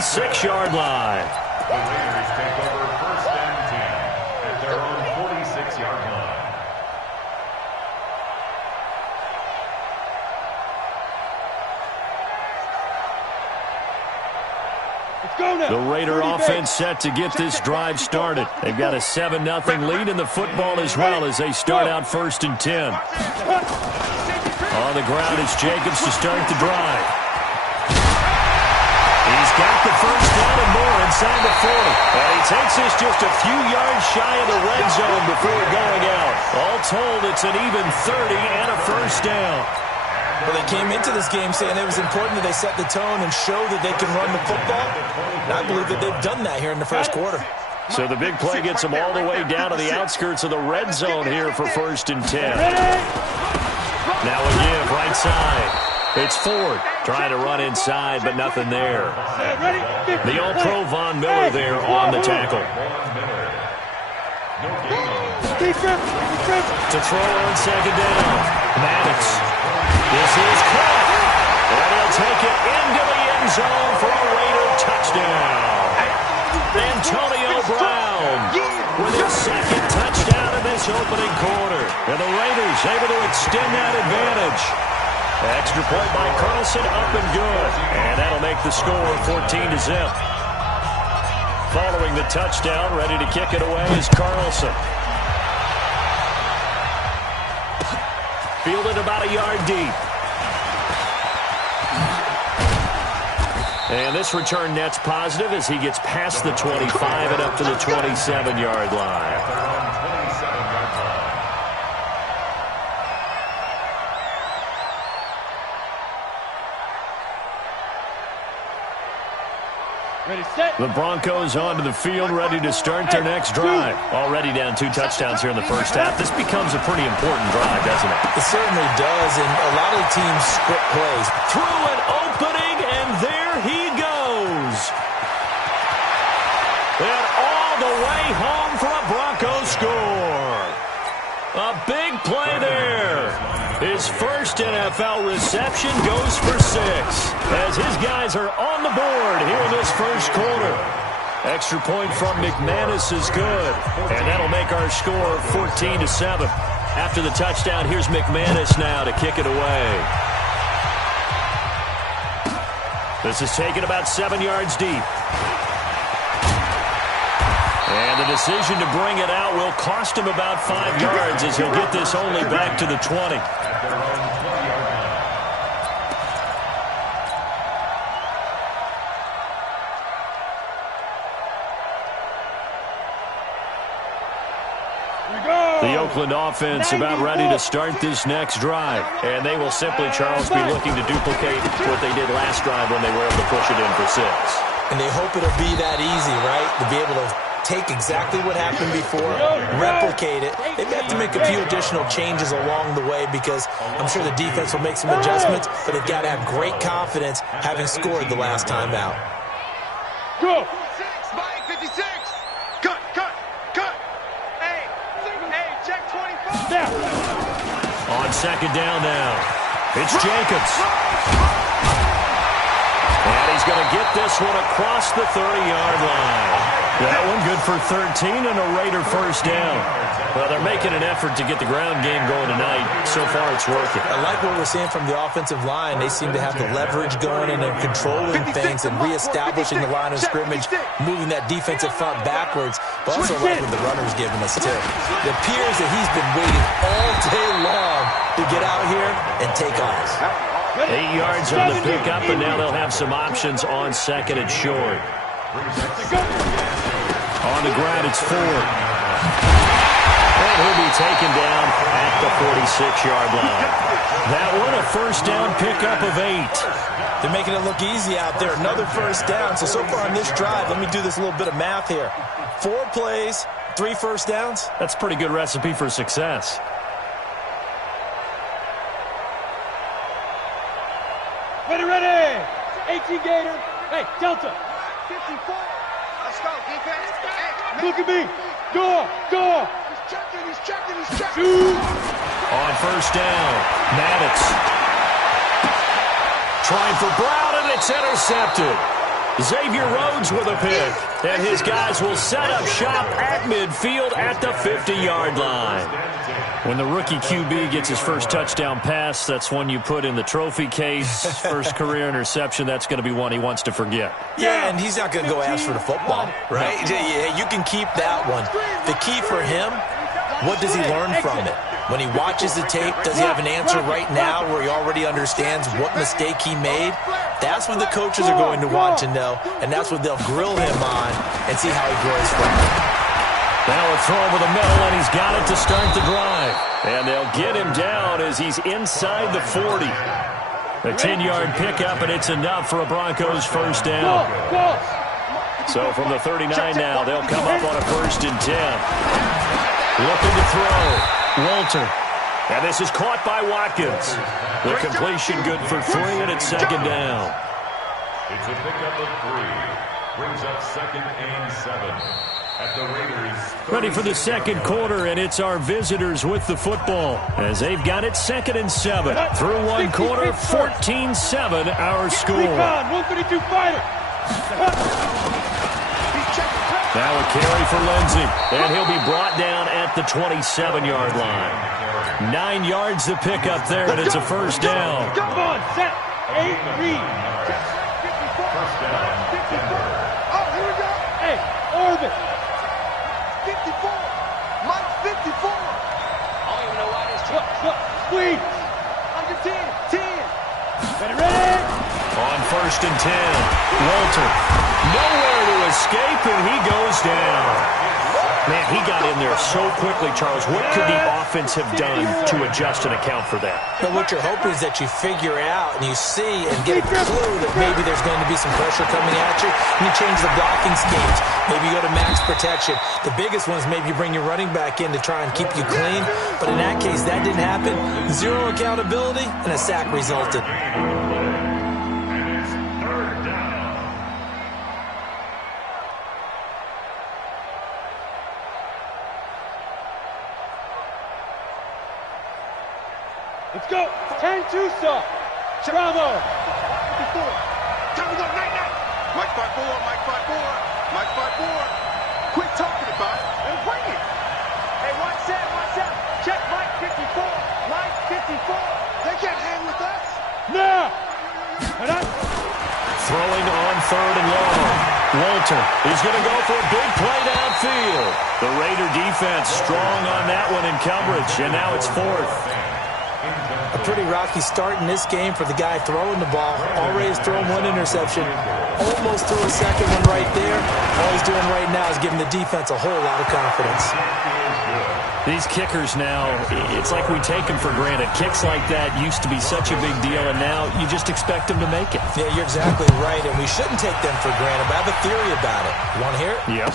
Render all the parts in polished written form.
46-yard line. The Raiders take over 1st and 10 at their own 46-yard line. The Raider offense set to get this drive started. They've got a 7-0 lead in the football as well as they start out 1st and 10. On the ground is Jacobs to start the drive. He's got the first down and more inside the 40. And he takes this just a few yards shy of the red zone before going out. All told, it's an even 30 and a first down. Well, they came into this game saying it was important that they set the tone and show that they can run the football. And I believe that they've done that here in the first quarter. So the big play gets them all the way down to the outskirts of the red zone here for 1st and 10. Now a give right side. It's Ford trying to run inside, but nothing there. The All-Pro Von Miller there on the tackle. To throw on 2nd down. Maddox. This is caught. And he'll take it into the end zone for a Raider touchdown. Antonio Brown with his 2nd touchdown in this opening quarter. And the Raiders able to extend that advantage. Extra point by Carlson, up and good. And that'll make the score 14-0. Following the touchdown, ready to kick it away is Carlson. Fielded about a yard deep. And this return net's positive as he gets past the 25 and up to the 27-yard line. The Broncos onto the field, ready to start their next drive. Already down 2 touchdowns here in the first half. This becomes a pretty important drive, doesn't it? It certainly does, and a lot of teams script plays. Through an opening, and there he goes. And all the way home for a Broncos score. A big play there. His first NFL reception goes for 6 as his guys are on the board here in this first quarter. Extra point from McManus is good, and that'll make our score 14-7. After the touchdown, here's McManus now to kick it away. This is taken about 7 yards deep. And the decision to bring it out will cost him about 5 yards as he'll get this only back to the 20. The Oakland offense about ready to start this next drive. And they will simply, Charles, be looking to duplicate what they did last drive when they were able to push it in for 6. And they hope it'll be that easy, right? To be able to take exactly what happened before, replicate it. They may have to make a few additional changes along the way because I'm sure the defense will make some adjustments, but they've got to have great confidence having scored the last time out. Go! 56! Cut! Hey, check 25! Down. On 2nd down now, it's Jacobs. And he's going to get this one across the 30-yard line. That one good for 13 and a Raider first down. Well, they're making an effort to get the ground game going tonight. So far, it's working. I like what we're seeing from the offensive line. They seem to have the leverage going and they're controlling things and reestablishing the line of scrimmage, moving that defensive front backwards. But also like what the runner's giving us, too. It appears that he's been waiting all day long to get out here and take off. 8 yards on the pickup, and now they'll have some options on 2nd and short. On the ground, it's Ford. And he'll be taken down at the 46-yard line. That one, a first down pickup of 8. They're making it look easy out there. Another first down. So far on this drive, let me do this little bit of math here. 4 plays, 3 first downs. That's a pretty good recipe for success. Ready! 18 Gator. Hey, Delta. 54. Let's go, defense. Hey, look at me. Go. He's checking. Shoot. On first down, Maddox. Trying for Brown, and it's intercepted. Xavier Rhodes with a pick. And his guys will set up shop at midfield at the 50-yard line. When the rookie QB gets his first touchdown pass, that's one you put in the trophy case. First career interception, that's going to be one he wants to forget. Yeah, and he's not going to go ask for the football, right? Yeah, you can keep that one. The key for him, what does he learn from it? When he watches the tape, does he have an answer right now where he already understands what mistake he made? That's what the coaches are going to want to know, and that's what they'll grill him on and see how he grows from it. Now a throw over the middle, and he's got it to start the drive. And they'll get him down as he's inside the 40. A 10-yard pickup, and it's enough for a Broncos first down. So from the 39 now, they'll come up on a 1st and 10. Looking to throw. Walter. And this is caught by Watkins. The completion good for 3, and it's 2nd down. It's a pickup of 3. Brings up 2nd and 7. At the Raiders. Ready for the second quarter, and it's our visitors with the football as they've got it 2nd and 7. Through one quarter, 14-7 our score. 152 fighter. Now a carry for Lindsey, and he'll be brought down at the 27-yard line. 9 yards to pick up there, and it's a first down. Come on, set, 8, read. First down. Oh, here we go. Hey, orbit. 54. Mike 54. I don't even know why this look, squeeze. Under 10. Ready. On 1st and 10, Walter. Nowhere to escape, and he goes down. Man, he got in there so quickly, Charles. What could the offense have done to adjust and account for that? But what you're hoping is that you figure out and you see and get a clue that maybe there's going to be some pressure coming at you, and you change the blocking schemes. Maybe you go to max protection. The biggest one is maybe you bring your running back in to try and keep you clean. But in that case, that didn't happen. 0 accountability, and a sack resulted. Let's go. 10-2 stop. Bravo. 54. Time to go. Night. Mike 5-4. Mike 5-4. Quit talking about it and bring it. Hey, watch that. Check Mike 54. Mike 54. They can't hang with us. Now. Throwing on 3rd and long. Walter is going to go for a big play downfield. The Raider defense strong on that one in coverage, and now it's 4th. A pretty rocky start in this game for the guy throwing the ball. Already has thrown 1 interception. Almost threw a second one right there. All he's doing right now is giving the defense a whole lot of confidence. These kickers now, it's like we take them for granted. Kicks like that used to be such a big deal, and now you just expect them to make it. Yeah, you're exactly right, and we shouldn't take them for granted. But I have a theory about it. You want to hear it? Yes.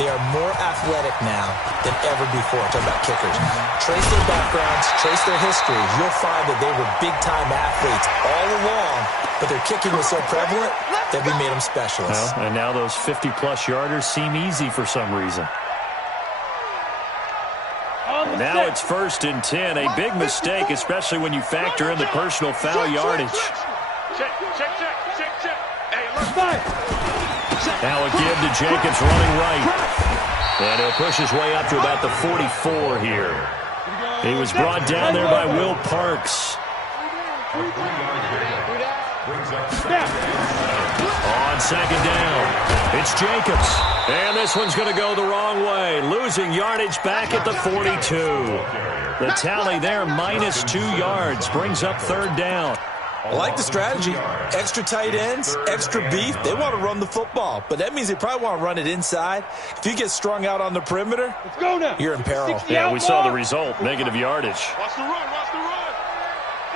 They are more athletic now than ever before. Talking about kickers. Trace their backgrounds, trace their history. You'll find that they were big-time athletes all along, but their kicking was so prevalent that we made them specialists. Well, and now those 50-plus yarders seem easy for some reason. Now it's 1st and 10. A big mistake, especially when you factor in the personal foul yardage. Check. Hey, let's fight. Now a give to Jacobs running right. And he'll push his way up to about the 44 here. He was brought down there by Will Parks. On 2nd down, it's Jacobs. And this one's going to go the wrong way. Losing yardage back at the 42. The tally there, -2 yards, brings up 3rd down. I like the strategy. Extra tight ends, extra beef. They want to run the football, but that means they probably want to run it inside. If you get strung out on the perimeter, Let's go now. You're in peril. Yeah, we saw the result. Negative yardage. Watch the run.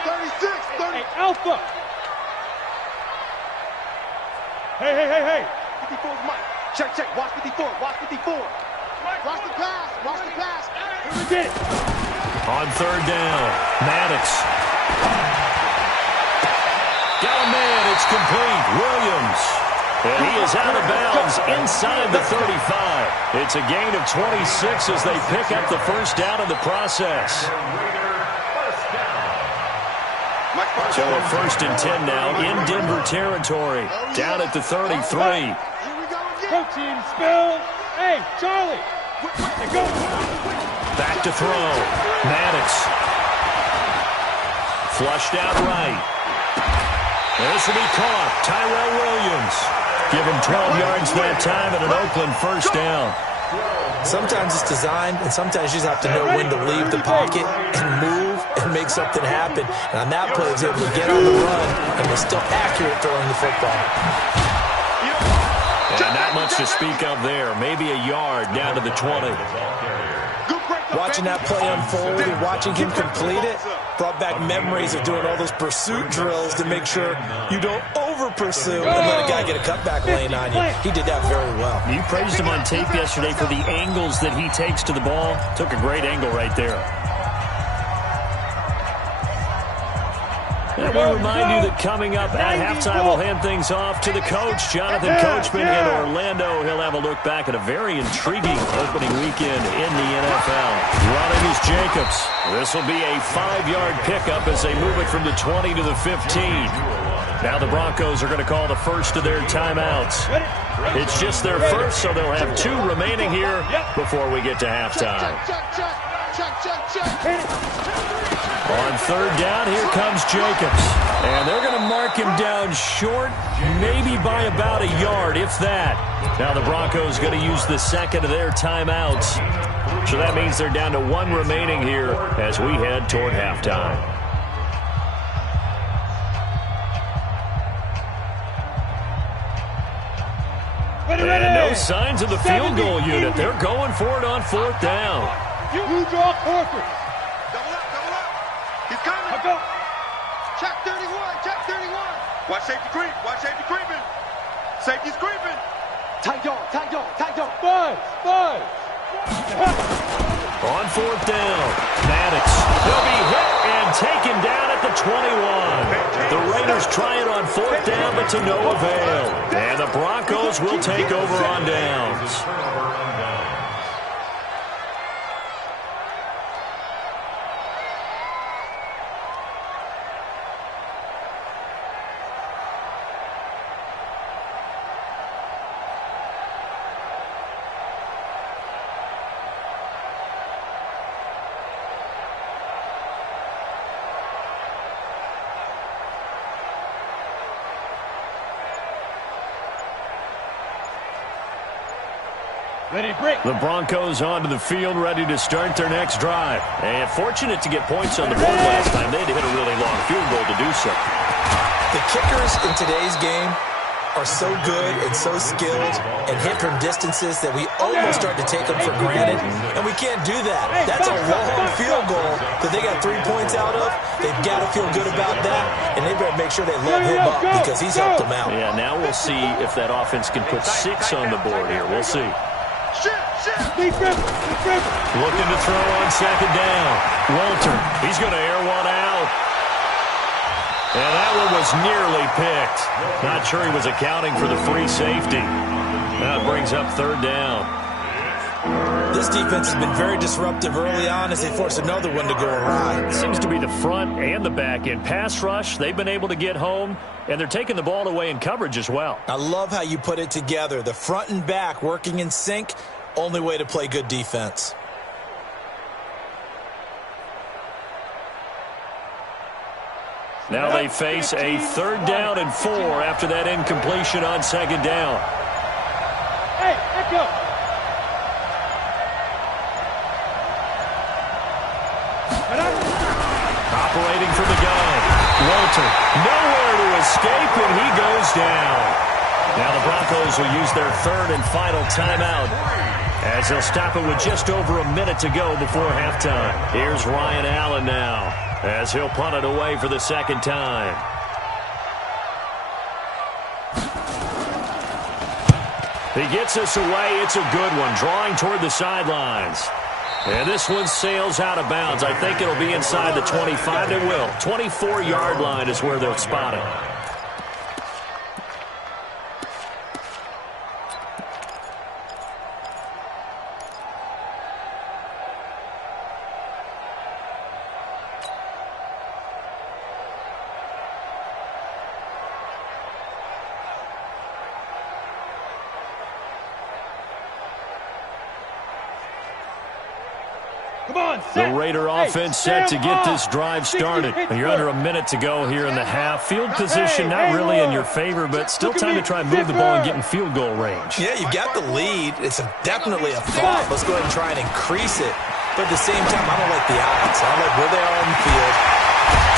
36, 30. Hey, Alpha. Hey. 54 is Mike. Check. Watch 54. Watch the pass. Here we get it. On 3rd down, Maddox. Got a man, it's complete. Williams. And he is out of bounds inside the 35. It's a gain of 26 as they pick up the first down in the process. So a 1st and 10 now in Denver territory. Down at the 33. Go team, spill. Hey, Charlie. Go. Back to throw. Maddox. Flushed out right. This will be caught. Tyrell Williams. Give him 12 yards that time at an Oakland 1st down. Sometimes it's designed, and sometimes you just have to know when to leave the pocket and move and make something happen. And on that play, he was able to get on the run and was still accurate throwing the football. And not much to speak of there. Maybe a yard down to the 20. Watching that play unfold and watching him complete it brought back memories of doing all those pursuit drills to make sure you don't over-pursue and let a guy get a cutback lane on you. He did that very well. You praised him on tape yesterday for the angles that he takes to the ball. Took a great angle right there. And we remind you that coming up at halftime, we'll hand things off to the coach, Jonathan Coachman in Orlando. He'll have a look back at a very intriguing opening weekend in the NFL. Running is Jacobs. This will be a 5-yard pickup as they move it from the 20 to the 15. Now the Broncos are going to call the first of their timeouts. It's just their first, so they'll have 2 remaining here before we get to halftime. On 3rd down, here comes Jacobs. And they're going to mark him down short, maybe by about a yard, if that. Now the Broncos going to use the 2nd of their timeouts. So that means they're down to 1 remaining here as we head toward halftime. And no signs of the field goal unit. They're going for it on 4th down. You draw quarters. He's coming. I'll go. Check 31. Check 31. Watch safety creep. Watch safety creeping. Safety's creeping. Tight dog. Tight dog. Tight dog. 5. On 4th down, Maddox. He'll be hit and taken down at the 21. The Raiders try it on 4th down, but to no avail. And the Broncos will take over on downs. The Broncos onto the field, ready to start their next drive. And fortunate to get points on the board last time. They had to hit a really long field goal to do so. The kickers in today's game are so good and so skilled and hit from distances that we almost start to take them for granted, and we can't do that. That's a long field goal that they got 3 points out of. They've got to feel good about that, and they better make sure they load him up because he's helped them out. Yeah, now we'll see if that offense can put 6 on the board here. We'll see. Looking to throw on 2nd down. Walter, he's going to air one out. And that one was nearly picked. Not sure he was accounting for the free safety. That brings up 3rd down. This defense has been very disruptive early on as they force another one to go awry. It seems to be the front and the back end. Pass rush, they've been able to get home, and they're taking the ball away in coverage as well. I love how you put it together. The front and back working in sync, only way to play good defense. Now they face a 3rd down and 4 after that incompletion on 2nd down. Hey, echo. Operating from the gun. Walter, nowhere to escape, and he goes down. Now the Broncos will use their 3rd and final timeout as they'll stop it with just over a minute to go before halftime. Here's Ryan Allen now as he'll punt it away for the 2nd time. He gets us away. It's a good one, drawing toward the sidelines. And this one sails out of bounds. I think it'll be inside the 25. It will. 24-yard line is where they'll spot it. Come on, The Raider offense set to get this drive started. You're under a minute to go here in the half. Field position not really in your favor, but still time to try and move the ball and get in field goal range. Yeah, you've got the lead. It's definitely a thought. Let's go ahead and try and increase it. But at the same time, I don't like the odds. I don't like where they are on the field.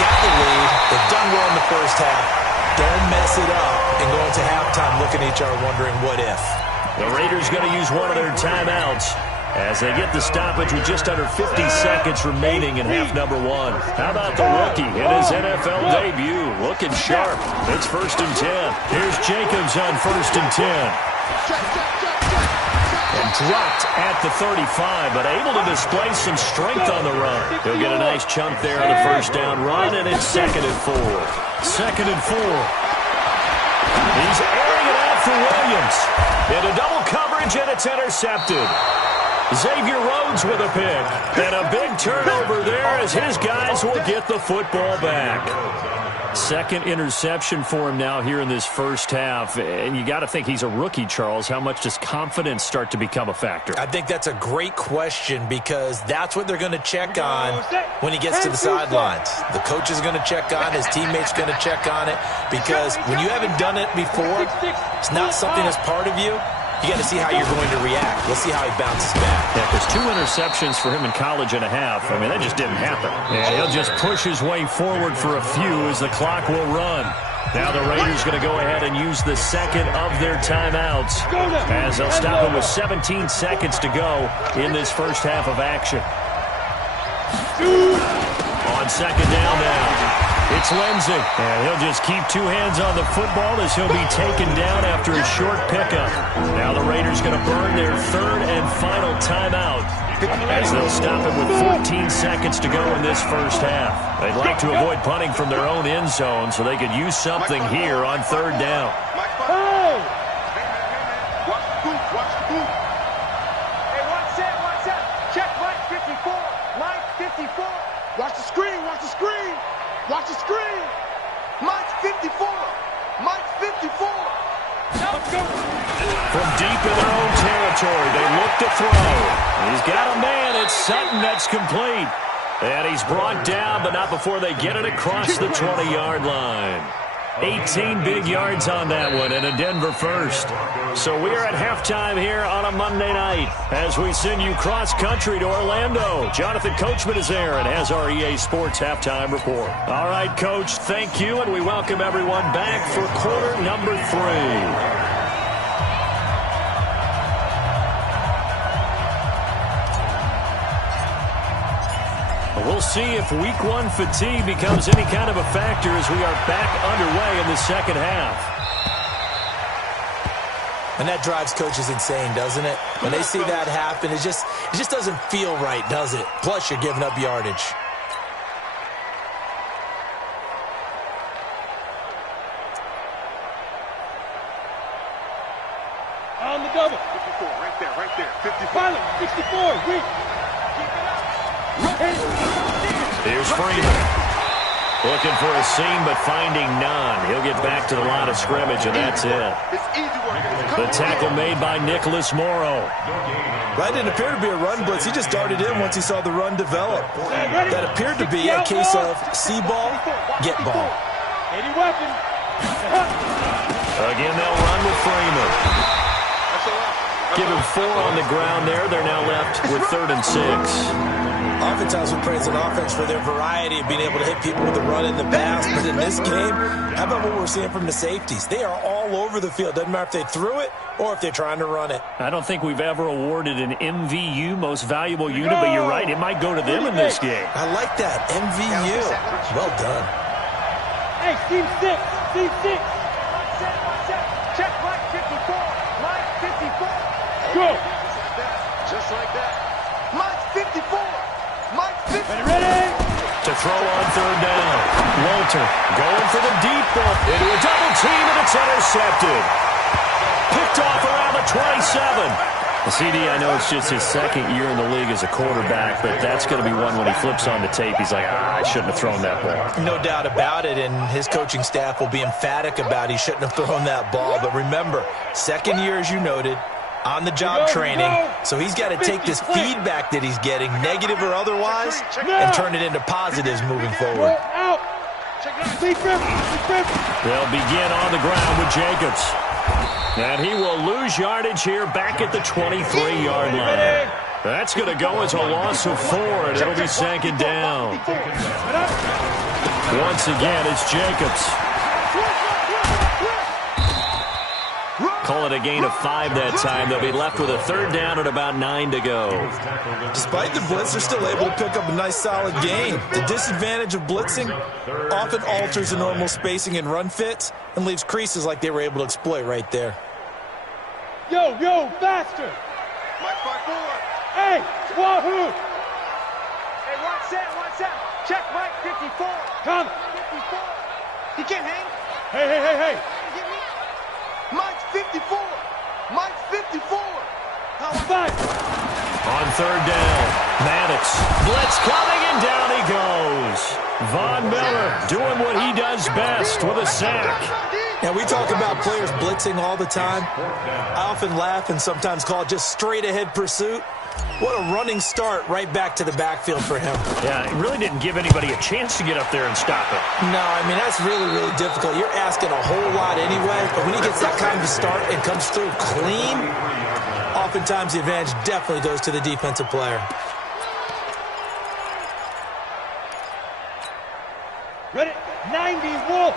Got the lead. They've done well in the first half. Don't mess it up and go into halftime looking at each other wondering what if. The Raiders going to use one of their timeouts as they get the stoppage with just under 50 seconds remaining in half number one. How about the rookie in his NFL debut? Looking sharp. It's 1st and 10. Here's Jacobs on 1st and 10. And dropped at the 35, but able to display some strength on the run. He'll get a nice chunk there on the first down run, and it's 2nd and 4. 2nd and 4. He's airing it out for Williams. Into double coverage, and it's intercepted. Xavier Rhodes with a pick. And a big turnover there as his guys will get the football back. 2nd interception for him now here in this first half. And you got to think he's a rookie, Charles. How much does confidence start to become a factor? I think that's a great question because that's what they're going to check on when he gets to the sidelines. The coach is going to check on, his teammates going to check on it, because when you haven't done it before, it's not something that's part of you. You got to see how you're going to react. We'll see how he bounces back. Yeah, because 2 interceptions for him in college and a half. I mean, that just didn't happen. Yeah, he'll just push his way forward for a few as the clock will run. Now the Raiders going to go ahead and use the 2nd of their timeouts as they'll stop him with 17 seconds to go in this first half of action. On 2nd down now. It's Lindsey, and he'll just keep 2 hands on the football as he'll be taken down after a short pickup. Now the Raiders going to burn their 3rd and final timeout as they'll stop it with 14 seconds to go in this first half. They'd like to avoid punting from their own end zone so they could use something here on 3rd down. Hey! Watch the boot, watch the boot. Hey, watch that. Check Mike 54. Mike 54. Watch the screen, watch the screen. Watch the screen. Mike 54. Mike 54. From deep in their own territory, they look to throw. He's got a man. It's Sutton that's complete. And he's brought down, but not before they get it across the 20-yard line. 18 big yards on that one, and a Denver first. So we are at halftime here on a Monday night as we send you cross-country to Orlando. Jonathan Coachman is there and has our EA Sports halftime report. All right, Coach, thank you, and we welcome everyone back for quarter number 3. We'll see if week 1 fatigue becomes any kind of a factor as we are back underway in the second half. And that drives coaches insane, doesn't it? When they see that happen, it just doesn't feel right, does it? Plus, you're giving up yardage. On the double. 54, right there. 54. Pilot, 64, weak. Here's Freeman. Looking for a seam, but finding none. He'll get back to the line of scrimmage, and that's it. It's easy work. The tackle made by Nicholas Morrow. That didn't appear to be a run blitz. He just darted in once he saw the run develop. That appeared to be a case of see ball, get ball. Any weapon. Again, they'll run with Freeman. Give him 4 on the ground there. They're now left with 3rd and 6. Oftentimes we praise an offense for their variety of being able to hit people with the run in the pass. But in this game, how about what we're seeing from the safeties? They are all over the field. Doesn't matter if they threw it or if they're trying to run it. I don't think we've ever awarded an MVU, most valuable unit, but you're right. It might go to them in this game. I like that. MVU. Well done. Hey, team 6. Team 6. Check Mike 54. Mike 54. Go. Just like that. Mike 54. Mike 54. Ready? To throw on 3rd down. Walter going for the deep ball. Into a double team, and it's intercepted. Picked off around the 27. CD, I know it's just his 2nd year in the league as a quarterback, but that's going to be one when he flips on the tape. He's like, I shouldn't have thrown that ball. No doubt about it, and his coaching staff will be emphatic about he shouldn't have thrown that ball. But remember, 2nd year, as you noted, On-the-job training, so he's got to take this feedback that he's getting, negative or otherwise, and turn it into positives moving forward. They'll begin on the ground with Jacobs. And he will lose yardage here back at the 23-yard line. That's going to go as a loss of 4, and it'll be second down. Once again, it's Jacobs. Call it a gain of 5 that time. They'll be left with a third down and about 9 to go. Despite the blitz, they're still able to pick up a nice solid gain. The disadvantage of blitzing often alters the normal spacing and run fits and leaves creases like they were able to exploit right there. Yo, faster! Mike 5-4. Hey, Wahoo! Hey, one set. Check Mike 54. Come! 54. He can't hang. Hey! Get me? Mike 54. Mike 54. Five. On third down, Maddox. Blitz coming, and down he goes. Von Miller doing what he does best with a sack. Now, we talk about players blitzing all the time. I often laugh and sometimes call it just straight-ahead pursuit. What a running start right back to the backfield for him. Yeah, it really didn't give anybody a chance to get up there and stop it. No, I mean, that's really, really difficult. You're asking a whole lot anyway, but when he gets that kind of start and comes through clean, oftentimes the advantage definitely goes to the defensive player. Ready? 90 Wolf.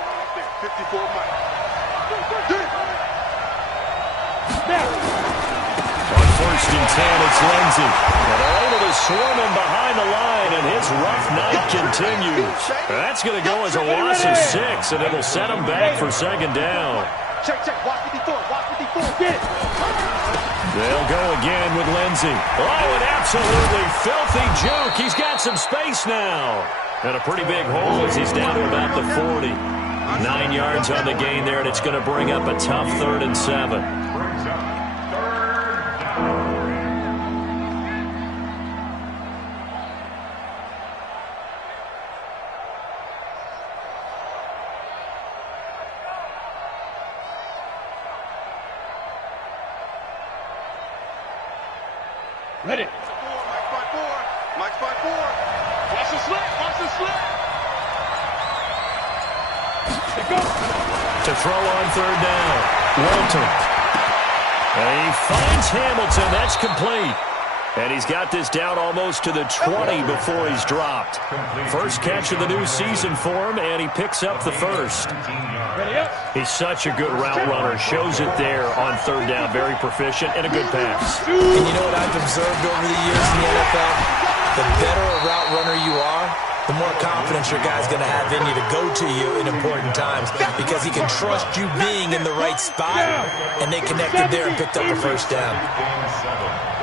54 Mike. Now. On first and 10, it's Lindsey. And they're able to swarm him behind the line, and his rough night continues. That's going to go as a loss of 6, and it'll set him back for second down. Check. Watch 54. Get it. They'll go again with Lindsey. Oh, an absolutely filthy juke. He's got some space now. And a pretty big hole as he's down to about the 40. 9 yards on the gain there, and it's going to bring up a tough 3rd and 7. Ready. Mike 5-4. Watch the slant. To throw on third down, Walter. And he finds Hamilton. That's complete. And he's got this down almost to the 20 before he's dropped. First catch of the new season for him, and he picks up the first. He's such a good route runner. Shows it there on third down. Very proficient and a good pass. And you know what I've observed over the years in the NFL? The better a route runner you are, the more confidence your guy's going to have in you to go to you in important times because he can trust you being in the right spot, and they connected there and picked up the first down.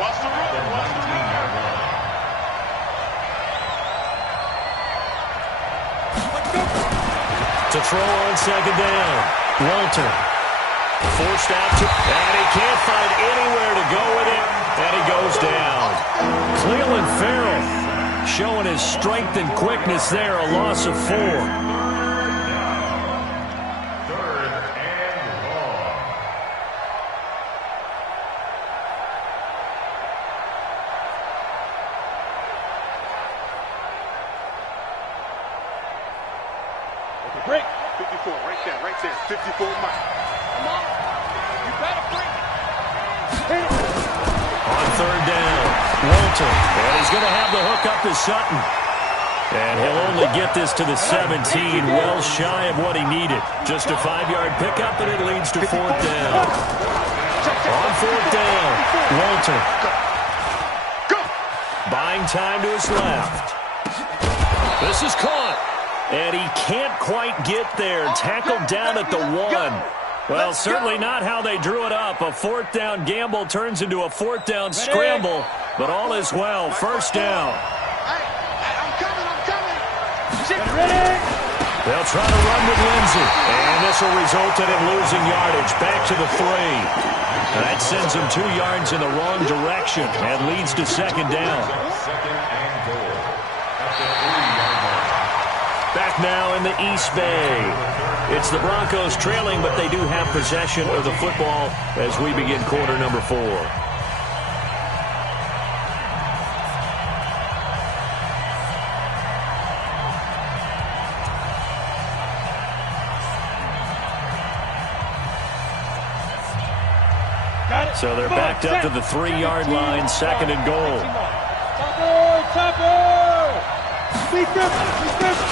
Watch the run. To throw on second down, Walter. Forced out to, and he can't find anywhere to go with it, and he goes down. Cleveland Farrell showing his strength and quickness there, a loss of 4. Break. 54, right there. 54 Mike. Come on. You better break it. On third down, Walter. And he's going to have the hook up to Sutton. And he'll only get this to the 17, well shy of what he needed. Just a 5-yard pickup, and it leads to fourth down. On fourth down, Walter. Buying time to his left. This is caught. And he can't quite get there. Tackled down at the 1. Well, certainly not how they drew it up. A fourth down gamble turns into a fourth down scramble. But all is well. First down. I'm coming. They'll try to run with Lindsey. And this will result in him losing yardage. Back to the 3. That sends him 2 yards in the wrong direction and leads to second down. Second and goal. At the 3-yard line. back now in the East Bay. It's the Broncos trailing, but they do have possession of the football as we begin quarter number 4. So they're backed up to the 3-yard line, 2nd and goal.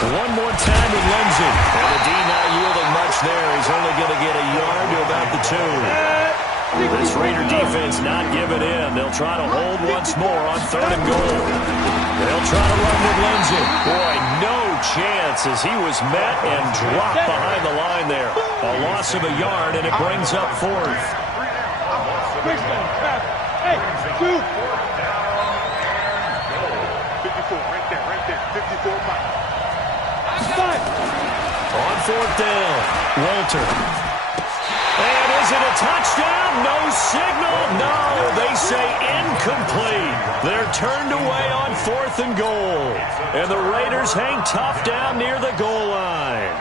One more time with Lindsay. And the D not yielding much there. He's only going to get a yard to about the 2. This Raider defense not giving in. They'll try to hold once more on 3rd and goal. They'll try to run with Lindsay. Boy, no chance as he was met and dropped behind the line there. A loss of a yard, and it brings up 4th. Hey, 2. 54, right there, 54 miles. On 4th down, Walter. And is it a touchdown? No signal. No, they say incomplete. They're turned away on 4th and goal. And the Raiders hang tough down near the goal line.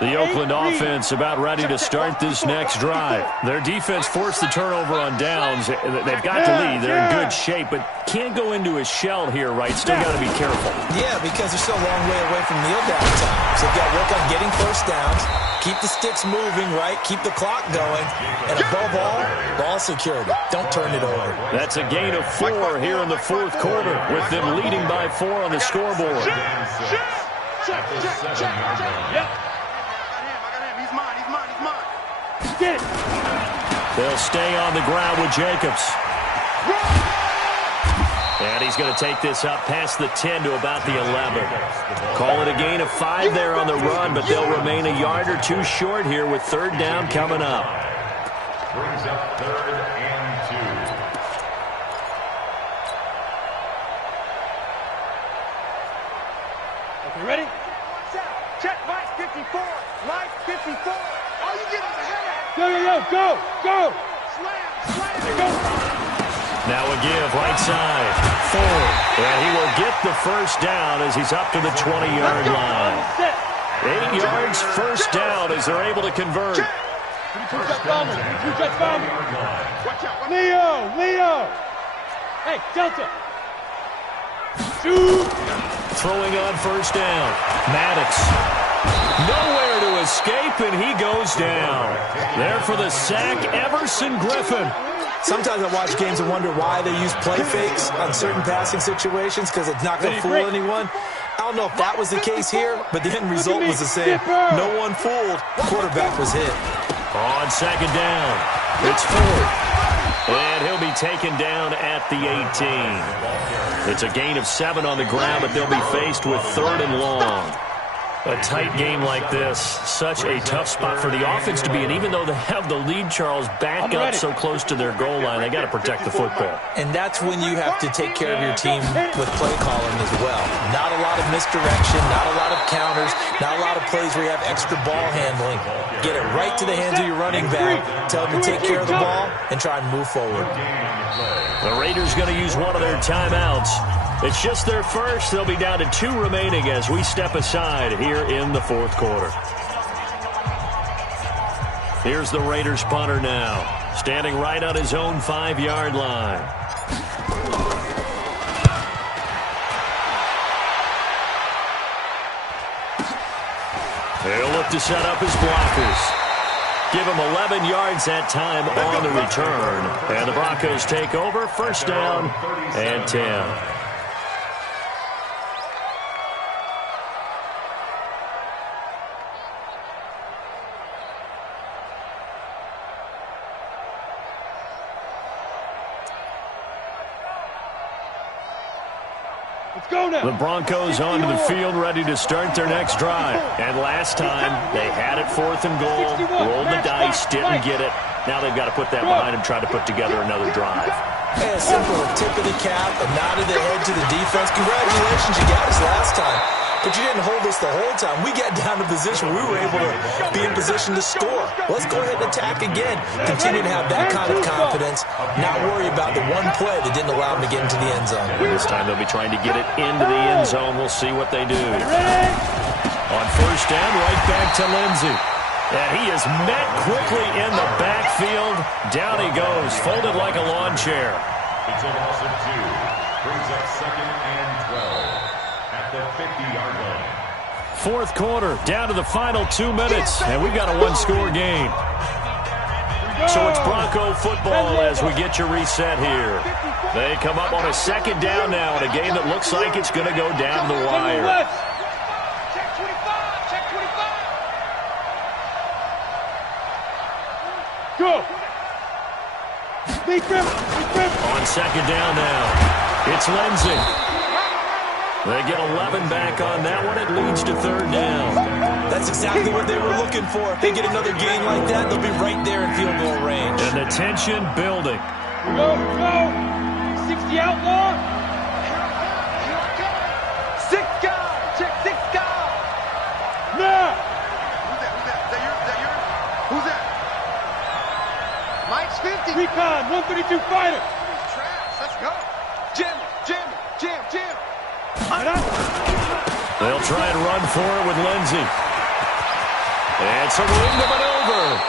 The Oakland offense about ready to start this next drive. Their defense forced the turnover on downs. They've got the lead. They're in good shape, but can't go into a shell here, right? Still got to be careful. Yeah, because they're still a long way away from kneel down time. So they've got to work on getting first downs, keep the sticks moving, right? Keep the clock going. And above all, ball security. Don't turn it over. That's a gain of 4 here in the 4th quarter, with them leading by 4 on the scoreboard. Check. Yep. He's mine. Get it. They'll stay on the ground with Jacobs. And he's going to take this up past the 10 to about the 11. Call it a gain of 5 there on the run, but they'll remain a yard or 2 short here with 3rd down coming up. Brings up 3rd and 2. Okay, ready? Check, Mike 54. Mike 54. All you get is a header. Go. Slam. Go. Now a give, right side. Ford. And he will get the first down as he's up to the 20-yard line. 8 yards, first down as they're able to convert. Leo. Hey, Delta. Shoot. Throwing on first down. Maddox. Nowhere to escape, and he goes down. There for the sack, Everson Griffin. Sometimes I watch games and wonder why they use play fakes on certain passing situations, because it's not going to fool anyone. I don't know if that was the case here, but the end result was the same. No one fooled. The quarterback was hit. On 2nd down, it's Ford. And he'll be taken down at the 18. It's a gain of 7 on the ground, but they'll be faced with 3rd and long. A tight game like this, such a tough spot for the offense to be in. Even though they have the lead, Charles, back up so close to their goal line, they got to protect the football. And that's when you have to take care of your team with play calling as well. Not a lot of misdirection, not a lot of counters, not a lot of plays where you have extra ball handling. Get it right to the hands of your running back, tell them to take care of the ball, and try and move forward. The Raiders going to use one of their timeouts. It's just their first. They'll be down to 2 remaining as we step aside here in the 4th quarter. Here's the Raiders punter now, standing right on his own 5-yard line. They'll look to set up his blockers. Give him 11 yards that time on the return. And the Broncos take over, first down and 10. The Broncos onto the field ready to start their next drive. And last time, they had it 4th and goal, rolled the dice, didn't get it. Now they've got to put that behind them, try to put together another drive. Hey, a simple tip of the cap, a nod of the head to the defense. Congratulations, you got us last time. But you didn't hold us the whole time. We got down to position. We were able to be in position to score. Let's go ahead and attack again. Continue to have that kind of confidence. Not worry about the one play that didn't allow them to get into the end zone. And this time they'll be trying to get it into the end zone. We'll see what they do. On first down, right back to Lindsey. And he is met quickly in the backfield. Down he goes, folded like a lawn chair. It's a loss of 2. Brings up 2nd and 12 at the 50-yard line. Fourth quarter, down to the final 2 minutes, and we've got a one-score game. So it's Bronco football as we get your reset here. They come up on a second down now in a game that looks like it's going to go down the wire. Go! On second down now, it's Lindsey. They get 11 back on that one. It leads to third down. That's exactly what they were looking for. If they get another gain like that, they'll be right there in field goal range. And the tension building. Go, go! 60 outlaw! 6 guys! Check 6 guys! Now! Who's that? Is that yours? Who's that? Mike's 50. Recon, 132 fighter! Traps, let's go. Jam. They'll try and run for it with Lindsey. It's a room to maneuver.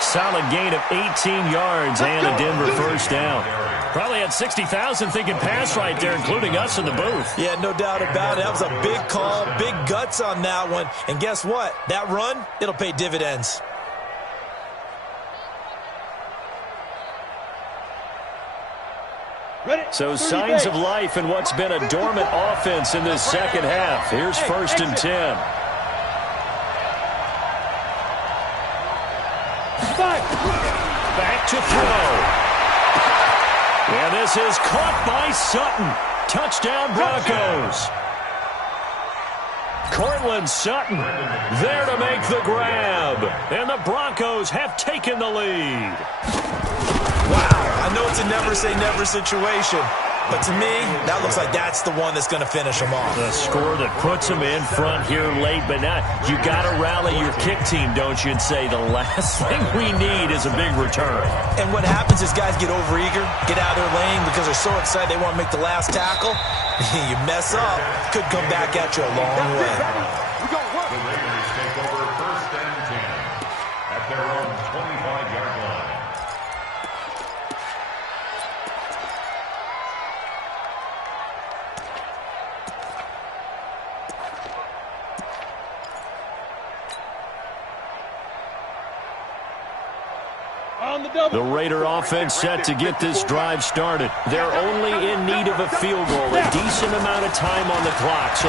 Solid gain of 18 yards and a Denver first down. Probably had 60,000 thinking pass right there, including us in the booth. Yeah, no doubt about it. That was a big call, big guts on that one. And guess what? That run, it'll pay dividends. So signs of life in what's been a dormant offense in this second half. Here's 1st and 10. Back to throw. And this is caught by Sutton. Touchdown Broncos. Cortland Sutton there to make the grab. And the Broncos have taken the lead. Wow, I know it's a never-say-never situation, but to me, that looks like that's the one that's going to finish them off. The score that puts them in front here late, but now you got to rally your kick team, don't you, and say the last thing we need is a big return. And what happens is guys get overeager, get out of their lane because they're so excited they want to make the last tackle. You mess up, could come back at you a long way. The Raiders take over 1st and 10 at their own 25-yard line. The Raider offense set to get this drive started. They're only in need of a field goal, a decent amount of time on the clock. So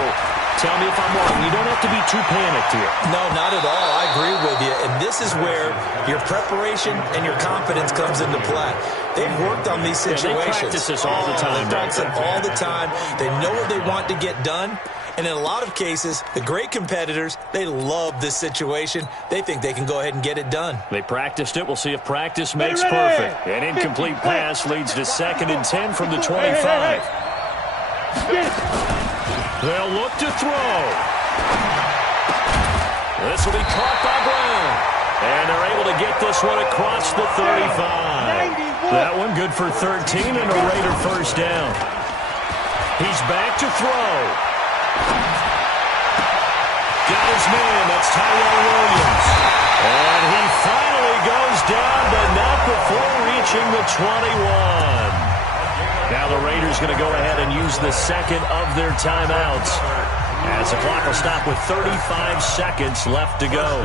tell me if I'm wrong. You don't have to be too panicked here. No, not at all. I agree with you. And this is where your preparation and your confidence comes into play. They've worked on these situations. Yeah, they practice this all the time. They practice it all the time. They know what they want to get done. And in a lot of cases, the great competitors, they love this situation. They think they can go ahead and get it done. They practiced it. We'll see if practice makes perfect. An incomplete pass leads to 2nd and 10 from the 25. They'll look to throw. This will be caught by Brown. And they're able to get this one across the 35. That one good for 13 and a Raider first down. He's back to throw. Got his man, that's Tyrell Williams. And he finally goes down, but not before reaching the 21. Now the Raiders going to go ahead and use the second of their timeouts, as the clock will stop with 35 seconds left to go.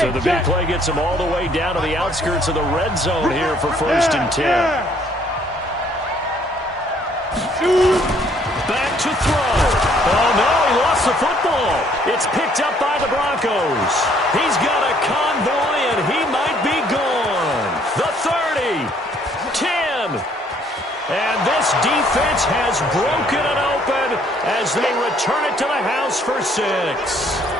So the big play gets them all the way down to the outskirts of the red zone here for 1st and 10. Back to throw. Oh, no, he lost the football. It's picked up by the Broncos. He's got a convoy, and he might be gone. The 30, 10, And this defense has broken it open as they return it to the house for 6.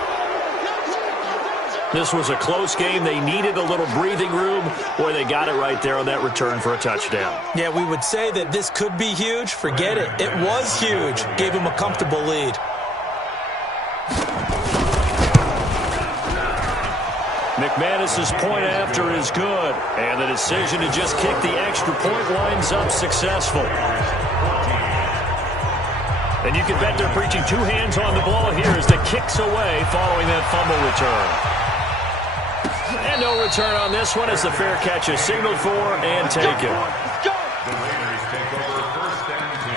This was a close game. They needed a little breathing room. Boy, they got it right there on that return for a touchdown. Yeah, we would say that this could be huge. Forget it. It was huge. Gave him a comfortable lead. McManus's point after is good. And the decision to just kick the extra point winds up successful. And you can bet they're preaching 2 hands on the ball here as the kick's away following that fumble return. And no return on this one as the fair catch is signaled for and taken. The Raiders take over 1st and 10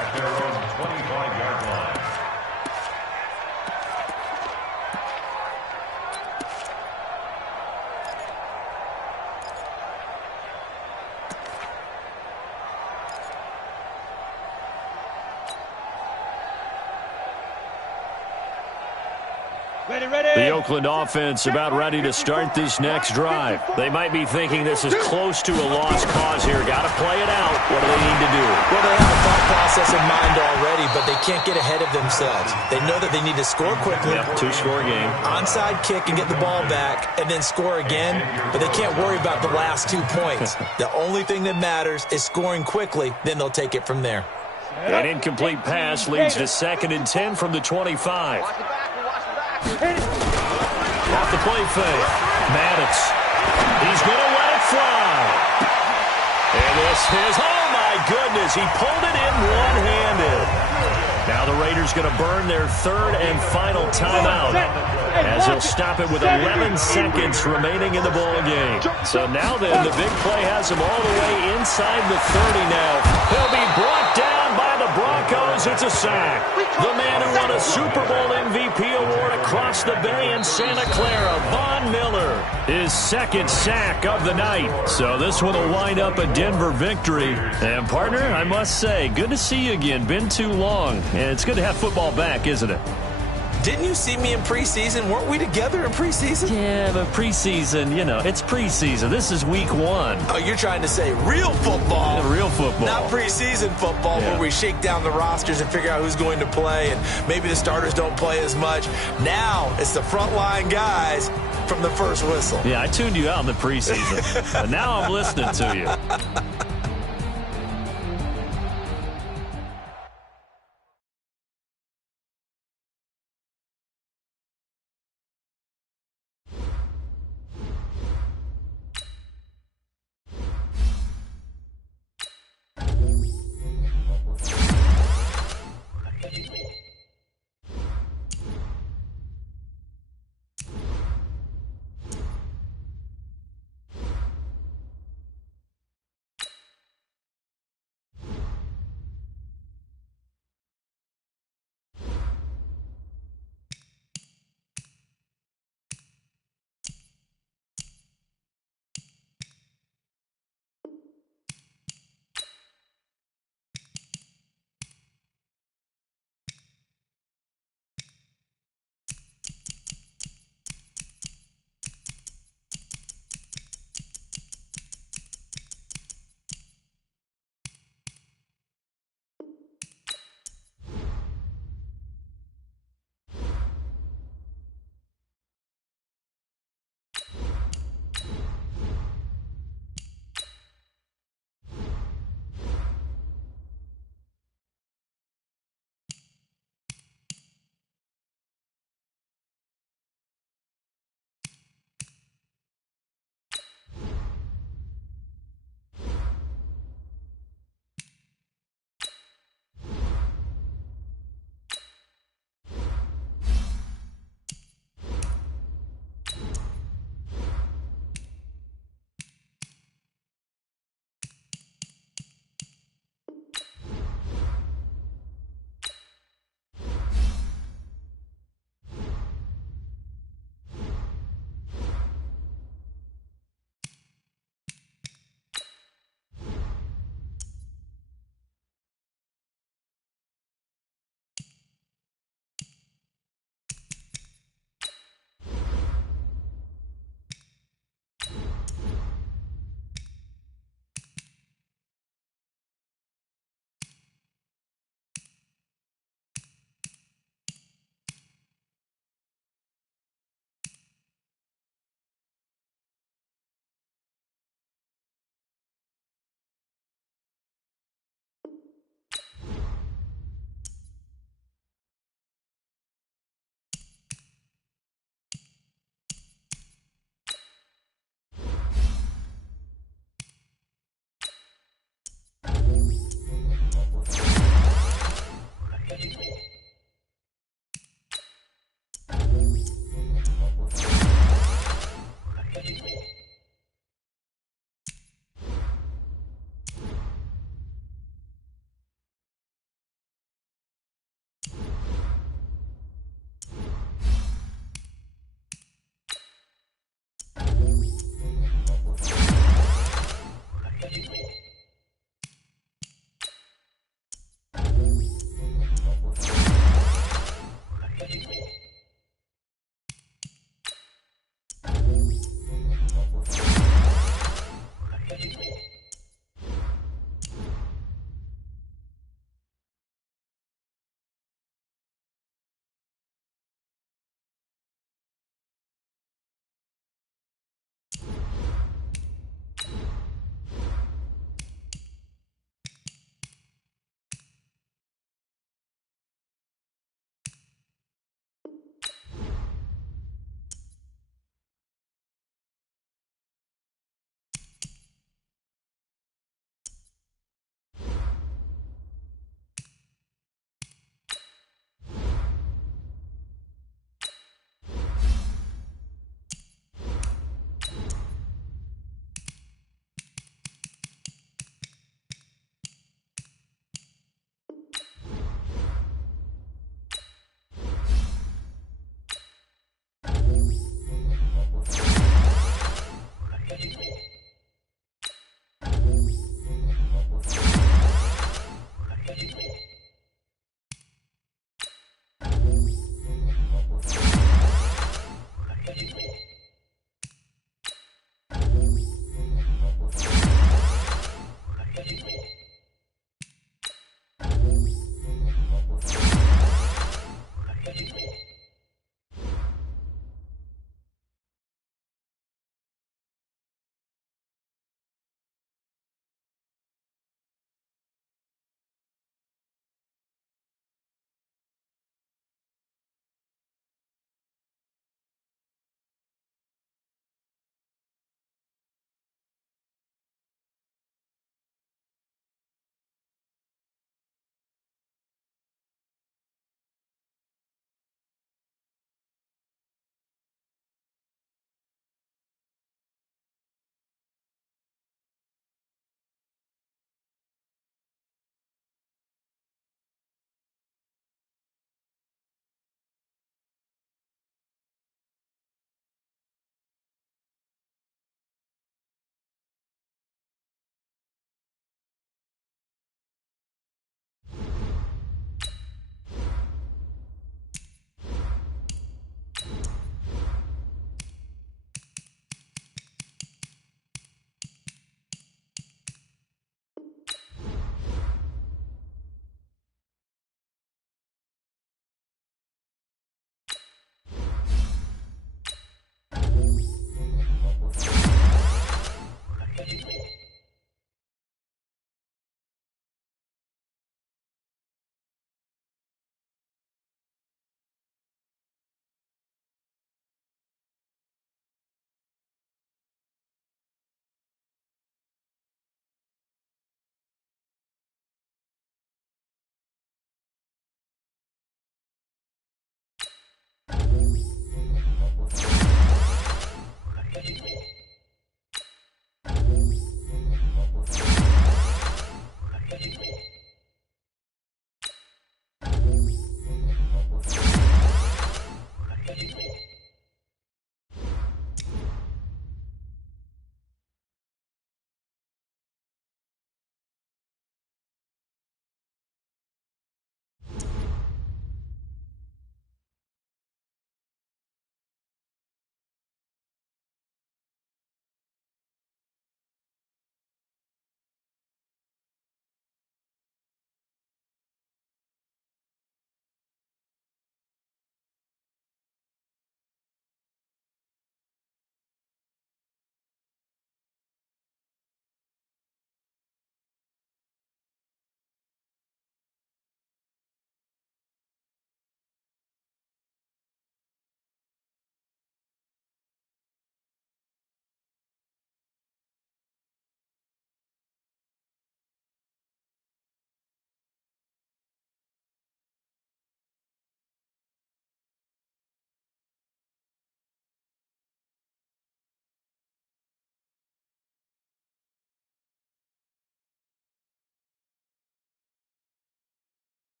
at their own 25-yard line. The Oakland offense about ready to start this next drive. They might be thinking this is close to a lost cause here. Got to play it out. What do they need to do? Well, they have a thought process in mind already, but they can't get ahead of themselves. They know that they need to score quickly. Yep, 2-score game. Onside kick and get the ball back and then score again, but they can't worry about the last 2 points. The only thing that matters is scoring quickly, then they'll take it from there. An incomplete pass leads to 2nd and 10 from the 25. Off the play fake. Maddox. He's going to let it fly. And this is, oh my goodness, he pulled it in one-handed. Now the Raiders going to burn their 3rd and final timeout as they'll stop it with 11 seconds remaining in the ball game. So now then, the big play has him all the way inside the 30 now. He'll be brought down by the Broncos. It's a sack. The man who won a Super Bowl MVP award across the bay in Santa Clara, Von Miller, his 2nd sack of the night. So this one will wind up a Denver victory. And partner, I must say, good to see you again. Been too long. And it's good to have football back, isn't it? Didn't you see me in preseason? Weren't we together in preseason? Yeah, but preseason, you know, it's preseason. This is week 1. Oh, you're trying to say real football. Yeah, real football. Not preseason football where we shake down the rosters and figure out who's going to play, and maybe the starters don't play as much. Now it's the frontline guys from the first whistle. Yeah, I tuned you out in the preseason. But now I'm listening to you.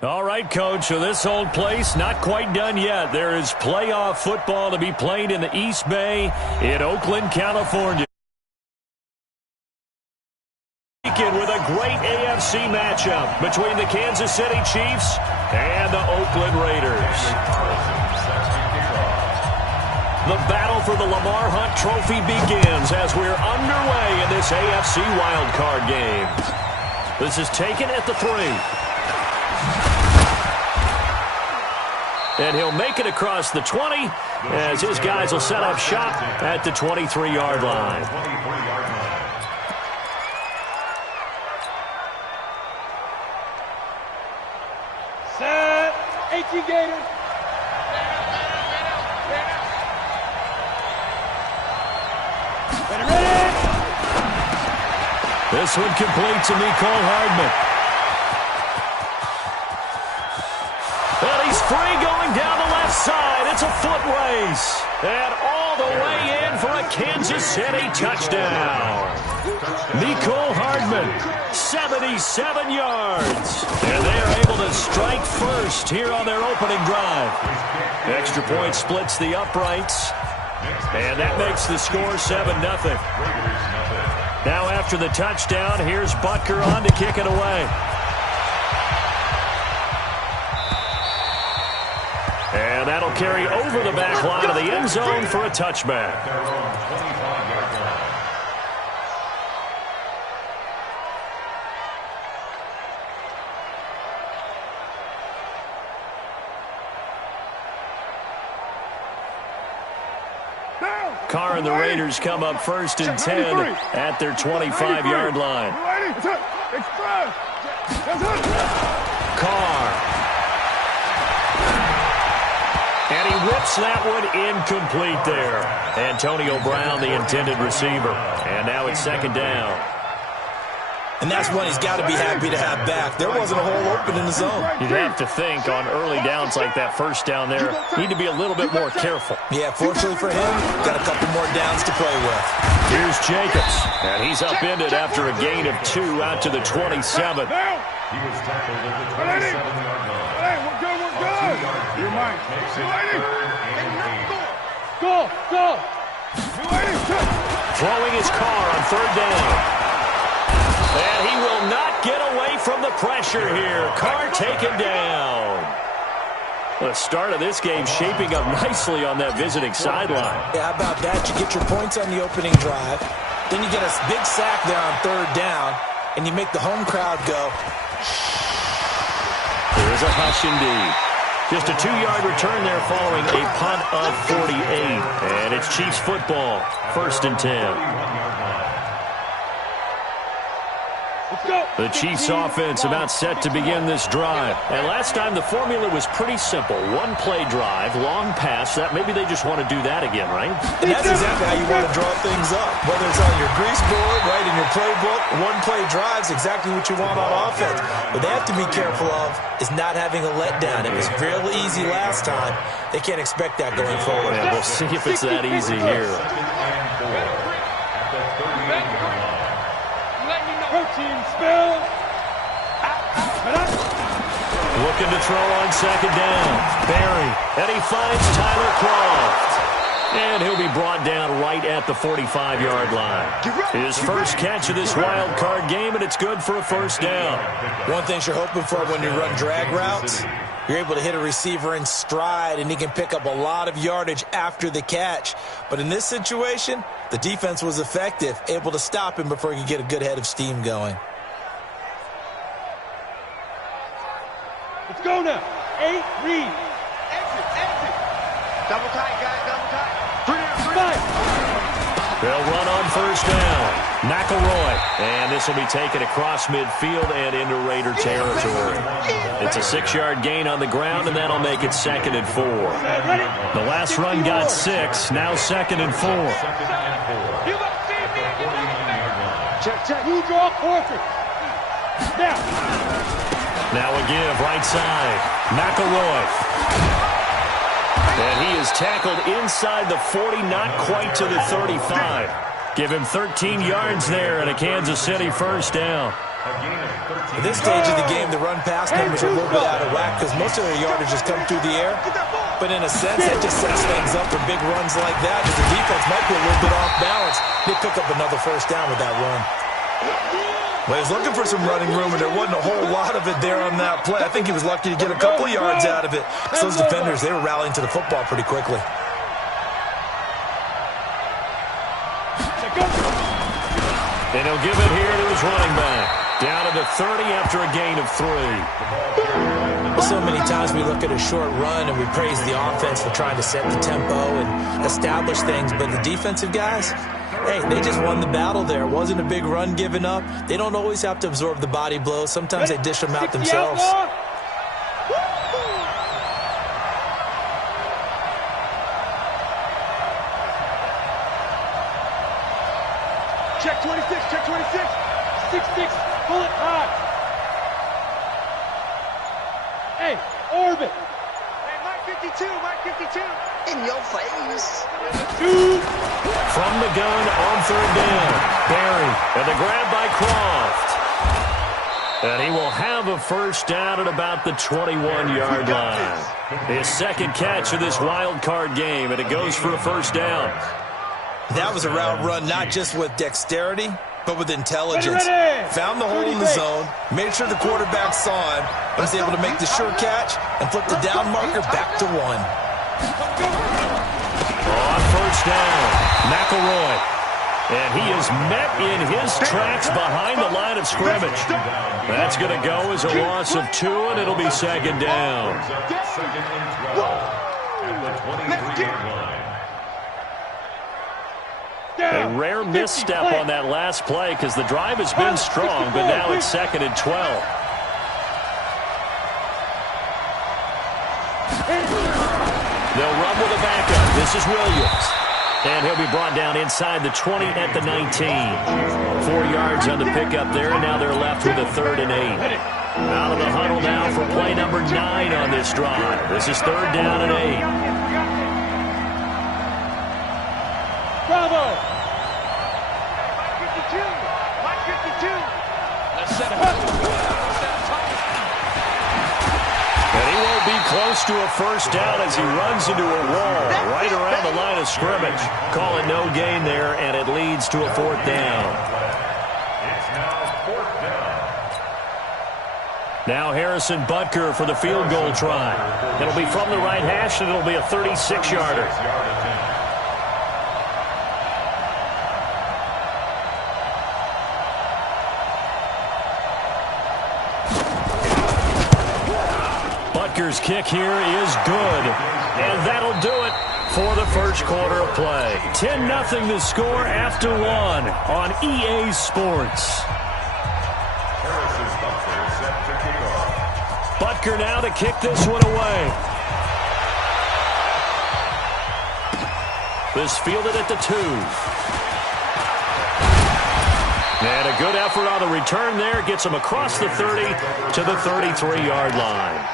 All right, Coach, so this old place not quite done yet. There is playoff football to be played in the East Bay in Oakland, California. With a great AFC matchup between the Kansas City Chiefs and the Oakland Raiders. The battle for the Lamar Hunt Trophy begins as we're underway in this AFC wildcard game. This is taken at the 3. And he'll make it across the 20 as his guys will set up shop at the 23-yard line. Set. 18 Gators. Ready. This one complete to Nicole Hardman. And he's free going down the left side. It's a foot race. And all the way in for a Kansas City touchdown. Nicole Hardman, 77 yards. And they are able to strike first here on their opening drive. Extra point splits the uprights. And that makes the score 7-0. Now after the touchdown, here's Butker on to kick it away. And that'll carry over the back line of the end zone for a touchback. Carr and the Raiders come up first and 10 at their 25-yard line. Carr. And he whips that one incomplete there. Antonio Brown, the intended receiver. And now it's second down. And that's one he's got to be happy to have back. There wasn't a hole open in the zone. You'd have to think on early downs like that first down there, need to be a little bit more careful. Yeah, fortunately for him, got a couple more downs to play with. Here's Jacobs. And he's upended after a gain of 2 out to the 27. He was tackled at the 27-yard line. Hey, we're good. You're mine. Go. Throwing his car on third down. And he will not get away from the pressure here. Carr taken down. The start of this game shaping up nicely on that visiting sideline. Yeah, how about that? You get your points on the opening drive. Then you get a big sack there on third down. And you make the home crowd go. There's a hush indeed. Just a 2-yard return there following a punt of 48. And it's Chiefs football. First and 10. The Chiefs offense about set to begin this drive. And last time the formula was pretty simple. 1-play drive, long pass. That maybe they just want to do that again, right? And that's exactly how you want to draw things up. Whether it's on your grease board, right, in your playbook, 1-play drive's exactly what you want on offense. What they have to be careful of is not having a letdown. It was real easy last time. They can't expect that going forward. Yeah, we'll see if it's that easy here. Protein spill. Looking to throw on second down. Barry. And he finds Tyler Croft. And he'll be brought down right at the 45-yard line. His first catch of this wild card game, and it's good for a first down. One thing you're hoping for when you run drag routes, you're able to hit a receiver in stride, and he can pick up a lot of yardage after the catch. But in this situation, the defense was effective, able to stop him before he could get a good head of steam going. Let's go now. 8, read. Exit. Double tight, guys, double tight. 3 down. They'll run on first down. McElroy. And this will be taken across midfield and into Raider territory. It's a 6-yard gain on the ground, and that'll make it 2nd and 4. The last run got 6, now 2nd and 4. Check. You draw Horford. Now a give, right side. McElroy. And he is tackled inside the 40, not quite to the 35. Give him 13 yards there and a Kansas City first down. At this stage of the game, the run pass numbers are a little bit out of whack because most of their yardage just come through the air. But in a sense, that just sets things up for big runs like that because the defense might be a little bit off balance. They pick up another first down with that run. Well, he was looking for some running room, and there wasn't a whole lot of it there on that play. I think he was lucky to get a couple of yards out of it. So those defenders, they were rallying to the football pretty quickly. And he'll give it here to his running back. Down to the 30 after a gain of 3. Well, so many times we look at a short run and we praise the offense for trying to set the tempo and establish things. But the defensive guys, hey, they just won the battle there. It wasn't a big run given up. They don't always have to absorb the body blows. Sometimes they dish them out themselves. Check 26, check 26. 6-6, pull it high. Hey, orbit. Hey, Mike 52, Mike 52. In your face. From the gun on third down. Barry, and the grab by Croft. And he will have a first down at about the 21-yard line. His second catch of this wild card game, and it goes for a first down. That was a route run not just with dexterity, but with intelligence. Found the hole in the zone, made sure the quarterback saw him, and was able to make the sure catch and flip the down marker back to 1. On first down, McElroy. And he is met in his tracks behind the line of scrimmage. That's going to go as a loss of 2, and it'll be second down. Second and 12 at the 23-yard line. A rare misstep on that last play because the drive has been strong, but now it's second and 12. They'll run with a backup. This is Williams. And he'll be brought down inside the 20 at the 19. 4 yards on the pickup there, and now they're left with a 3rd and 8. Out of the huddle now for play number 9 on this drive. This is 3rd down and 8. Bravo! Mike 52, Mike 52. Let's set him And he won't be close to a first down as he runs into a wall right around the line of scrimmage. Call it no gain there, and it leads to a 4th down. It's now 4th down. Now Harrison Butker for the field goal try. It'll be from the right hash, and it'll be a 36-yarder. Butker's kick here is good, and that'll do it for the first quarter of play. 10-0 the score after 1 on EA Sports. Butker now to kick this one away. This fielded at the 2. And a good effort on the return there. Gets him across the 30 to the 33-yard line.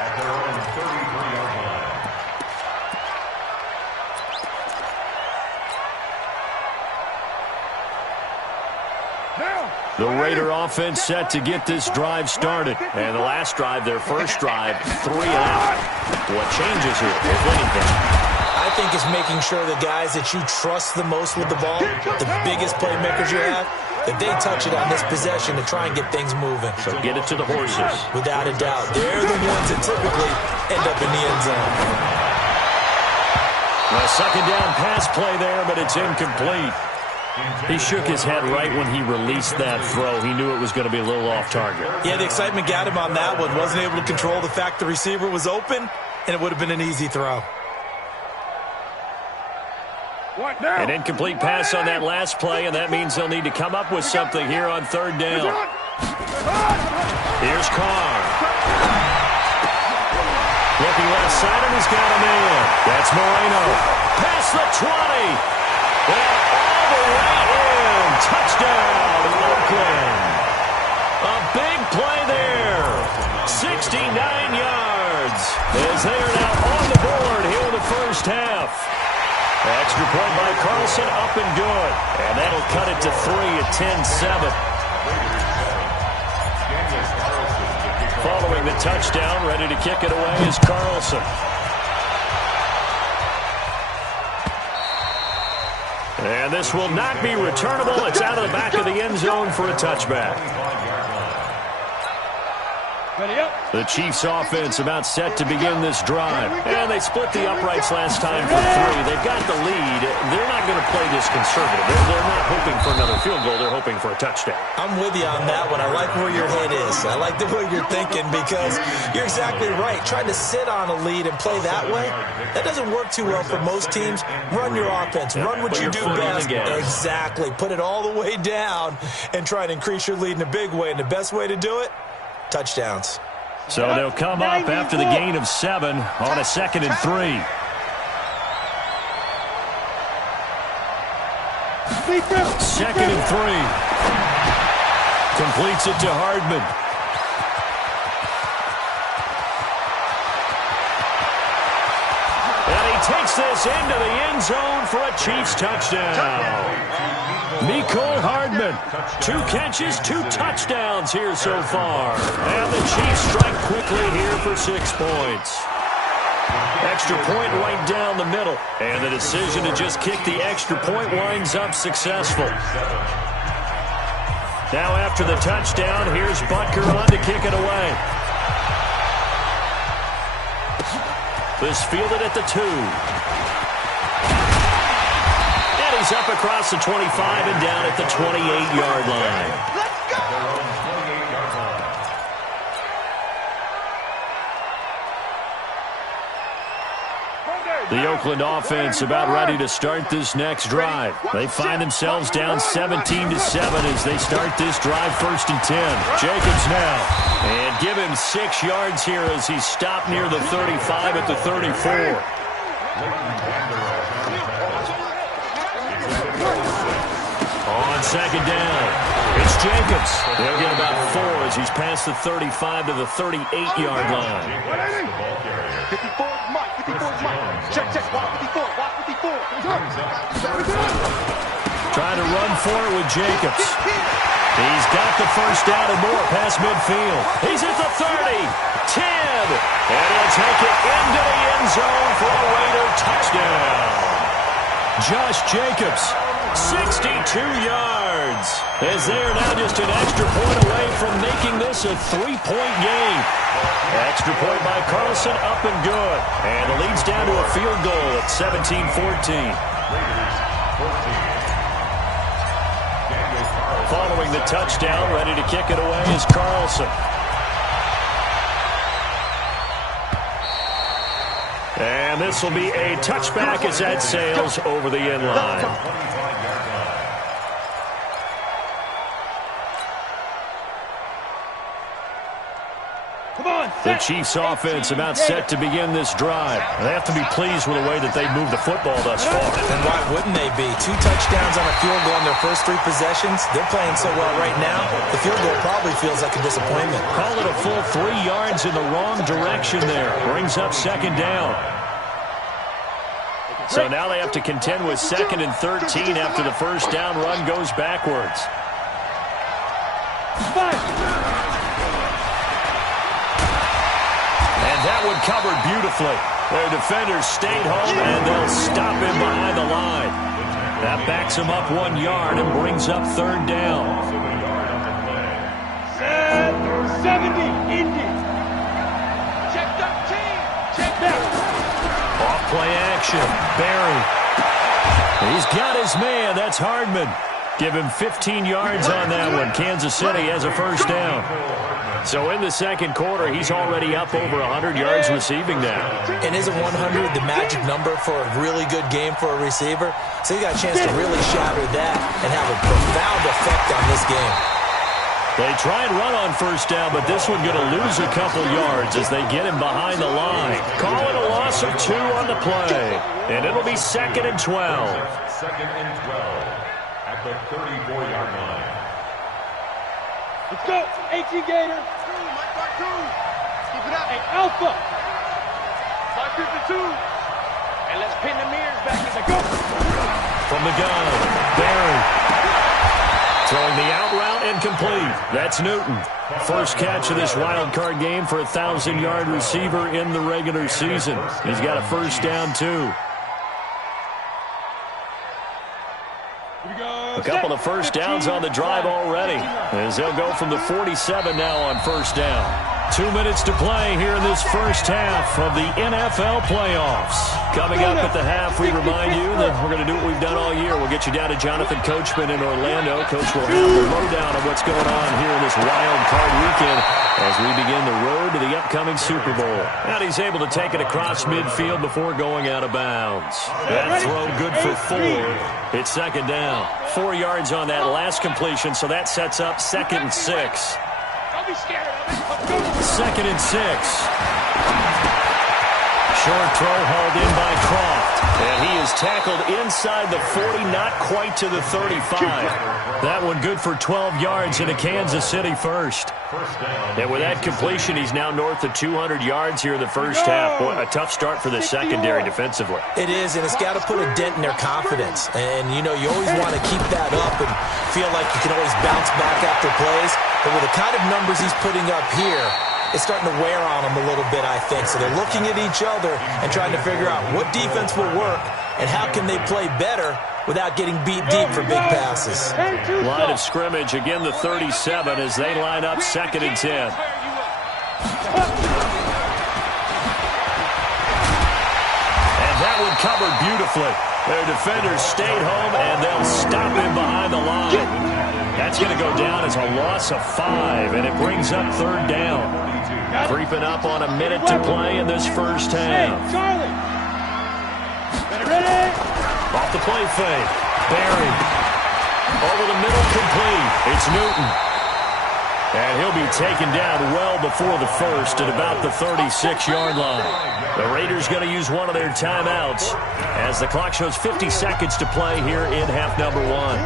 The Raider offense set to get this drive started. And the last drive, their first drive, 3 and out. What changes here, if anything? I think it's making sure the guys that you trust the most with the ball, the biggest playmakers you have, that they touch it on this possession to try and get things moving. So get it to the horses. Without a doubt. They're the ones that typically end up in the end zone. A second down pass play there, but it's incomplete. He shook his head right when he released that throw. He knew it was going to be a little off target. Yeah, the excitement got him on that one. Wasn't able to control the fact the receiver was open, and it would have been an easy throw. An incomplete pass on that last play, and that means they'll need to come up with something here on 3rd down. Here's Carr. Looking left side, and he's got a man. That's Moreno. Past the 20. And all the way in. Touchdown, Oakland. A big play there. 69 yards. As they are now on the board here in the first half. Extra point by Carlson, up and good. And that'll cut it to 3 at 10-7. Following the touchdown, ready to kick it away is Carlson. And this will not be returnable. It's out of the back of the end zone for a touchback. The Chiefs offense about set to begin this drive. And they split the uprights last time for 3. They've got the lead. They're not going to play this conservative. They're not hoping for another field goal. They're hoping for a touchdown. I'm with you on that one. I like where your head is. I like the way you're thinking because you're exactly right. Trying to sit on a lead and play that way, that doesn't work too well for most teams. Run your offense. Run what you do best. Exactly. Put it all the way down and try to increase your lead in a big way. And the best way to do it, touchdowns. So they'll come up after the gain of 7 on a 2nd and 3. Second and 3. Completes it to Hardman. And he takes this into the end zone for a Chiefs touchdown. Mecole Hardman, 2 catches, 2 touchdowns here so far. And the Chiefs strike quickly here for 6 points. Extra point right down the middle. And the decision to just kick the extra point winds up successful. Now after the touchdown, here's Butker on to kick it away. This fielded at the 2. He's up across the 25 and down at the 28-yard line. Let's go! The Oakland offense about ready to start this next drive. They find themselves down 17-7 as they start this drive 1st and 10. Jacobs now. And give him 6 yards here as he's stopped near the 35 at the 34. On 2nd down, it's Jacobs. They'll get about 4 as he's past the 35 to the 38-yard line. 54 is Mike. 54 is Mike. Check, watch 54. Watch 54. Trying to run for it with Jacobs. He's got the 1st down and more past midfield. He's at the 30, 10, and he'll take it into the end zone for a Raider touchdown. Josh Jacobs, 62 yards, as they are now just an extra point away from making this a 3-point game. Extra point by Carlson, up and good. And the lead's down to a field goal at 17-14. Following the touchdown, ready to kick it away is Carlson. And this will be a touchback as that sails over the end line. The Chiefs offense about set to begin this drive. They have to be pleased with the way that they've moved the football thus far. And why wouldn't they be? 2 touchdowns on a field goal in their first 3 possessions. They're playing so well right now, the field goal probably feels like a disappointment. Call it a full 3 yards in the wrong direction there. Brings up 2nd down. So now they have to contend with 2nd and 13 after the 1st down run goes backwards. That one covered beautifully. Their defenders stayed home, and they'll stop him behind the line. That backs him up 1 yard and brings up 3rd down. 70, Indy. Check 13. Check back. Off play action. Barry. He's got his man. That's Hardman. Give him 15 yards on that one. Kansas City has a 1st down. So in the 2nd quarter, he's already up over 100 yards receiving now. And isn't 100 the magic number for a really good game for a receiver? So you got a chance to really shatter that and have a profound effect on this game. They try and run on 1st down, but this one going to lose a couple yards as they get him behind the line. Call it a loss of 2 on the play. And it'll be 2nd and 12. 2nd and 12 at the 34-yard line. Let's go, 18 Gator. Keep it up. Hey, Alpha. 552. And let's pin the mirrors back in the go. From the gun, Barry. Throwing the out route and incomplete. That's Newton. First catch of this wild card game for a 1,000-yard receiver in the regular season. He's got a first down, too. A couple of first downs on the drive already, as they'll go from the 47 now on first down. 2 minutes to play here in this first half of the NFL playoffs. Coming up at the half, we remind you that we're going to do what we've done all year. We'll get you down to Jonathan Coachman in Orlando. Coach will have the lowdown of what's going on here in this wild card weekend as we begin the road to the upcoming Super Bowl. And he's able to take it across midfield before going out of bounds. That throw good for 4. It's second down. 4 yards on that last completion, so that sets up 2nd and 6. Don't be scared of it. 2nd and 6. Short throw hauled in by Croft. And he is tackled inside the 40, not quite to the 35. That one good for 12 yards into Kansas City first. And with that completion, he's now north of 200 yards here in the first half. Boy, a tough start for the secondary defensively. It is, and it's got to put a dent in their confidence. And, you know, you always want to keep that up and feel like you can always bounce back after plays. But with the kind of numbers he's putting up here, it's starting to wear on them a little bit, I think. So they're looking at each other and trying to figure out what defense will work and how can they play better without getting beat deep for big passes. Line of scrimmage, again the 37 as they line up 2nd and 10. And that one covered beautifully. Their defenders stayed home, and they'll stop him behind the line. That's going to go down as a loss of 5, and it brings up 3rd down. Creeping up on a minute to play in this first half. Ready? Off the play fake. Barry. Over the middle, complete. It's Newton. And he'll be taken down well before the first at about the 36-yard line. The Raiders going to use one of their timeouts as the clock shows 50 seconds to play here in half number 1.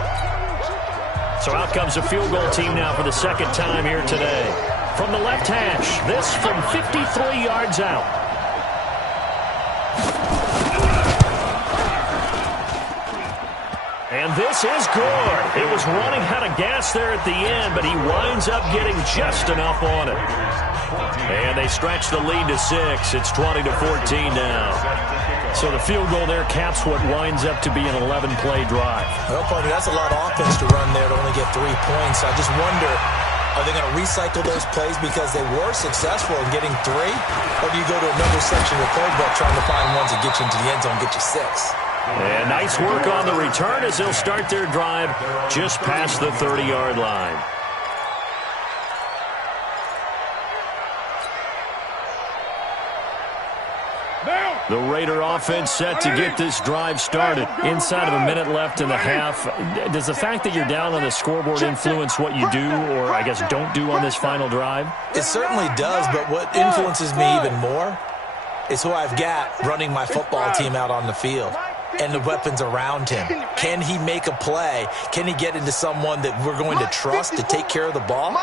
So out comes a field goal team now for the second time here today. From the left hash, this from 53 yards out. And this is good. It was running out of gas there at the end, but he winds up getting just enough on it. And they stretch the lead to 6. It's 20-14 now. So the field goal there caps what winds up to be an 11-play drive. Well, partner, that's a lot of offense to run there to only get 3 points. I just wonder, are they going to recycle those plays because they were successful in getting 3? Or do you go to another section of the playbook trying to find ones that get you into the end zone and get you 6? And nice work on the return as they'll start their drive just past the 30-yard line. The Raider offense set to get this drive started. Inside of a minute left in the half. Does the fact that you're down on the scoreboard influence what you do, or I guess don't do on this final drive? It certainly does, but what influences me even more is who I've got running my football team out on the field and the weapons around him. Can he make a play? Can he get into someone that we're going to trust to take care of the ball?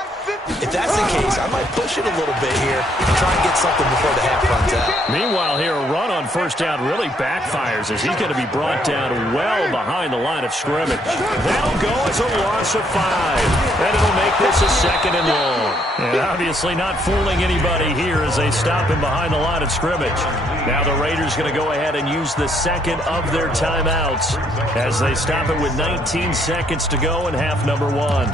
If that's the case, I might push it a little bit here and try and get something before the half runs out. Meanwhile, here, a run on first down really backfires as he's going to be brought down well behind the line of scrimmage. That'll go as a loss of 5. And it'll make this a 2nd and long. And obviously not fooling anybody here as they stop him behind the line of scrimmage. Now the Raiders going to go ahead and use the second of their timeouts as they stop it with 19 seconds to go in half number 1.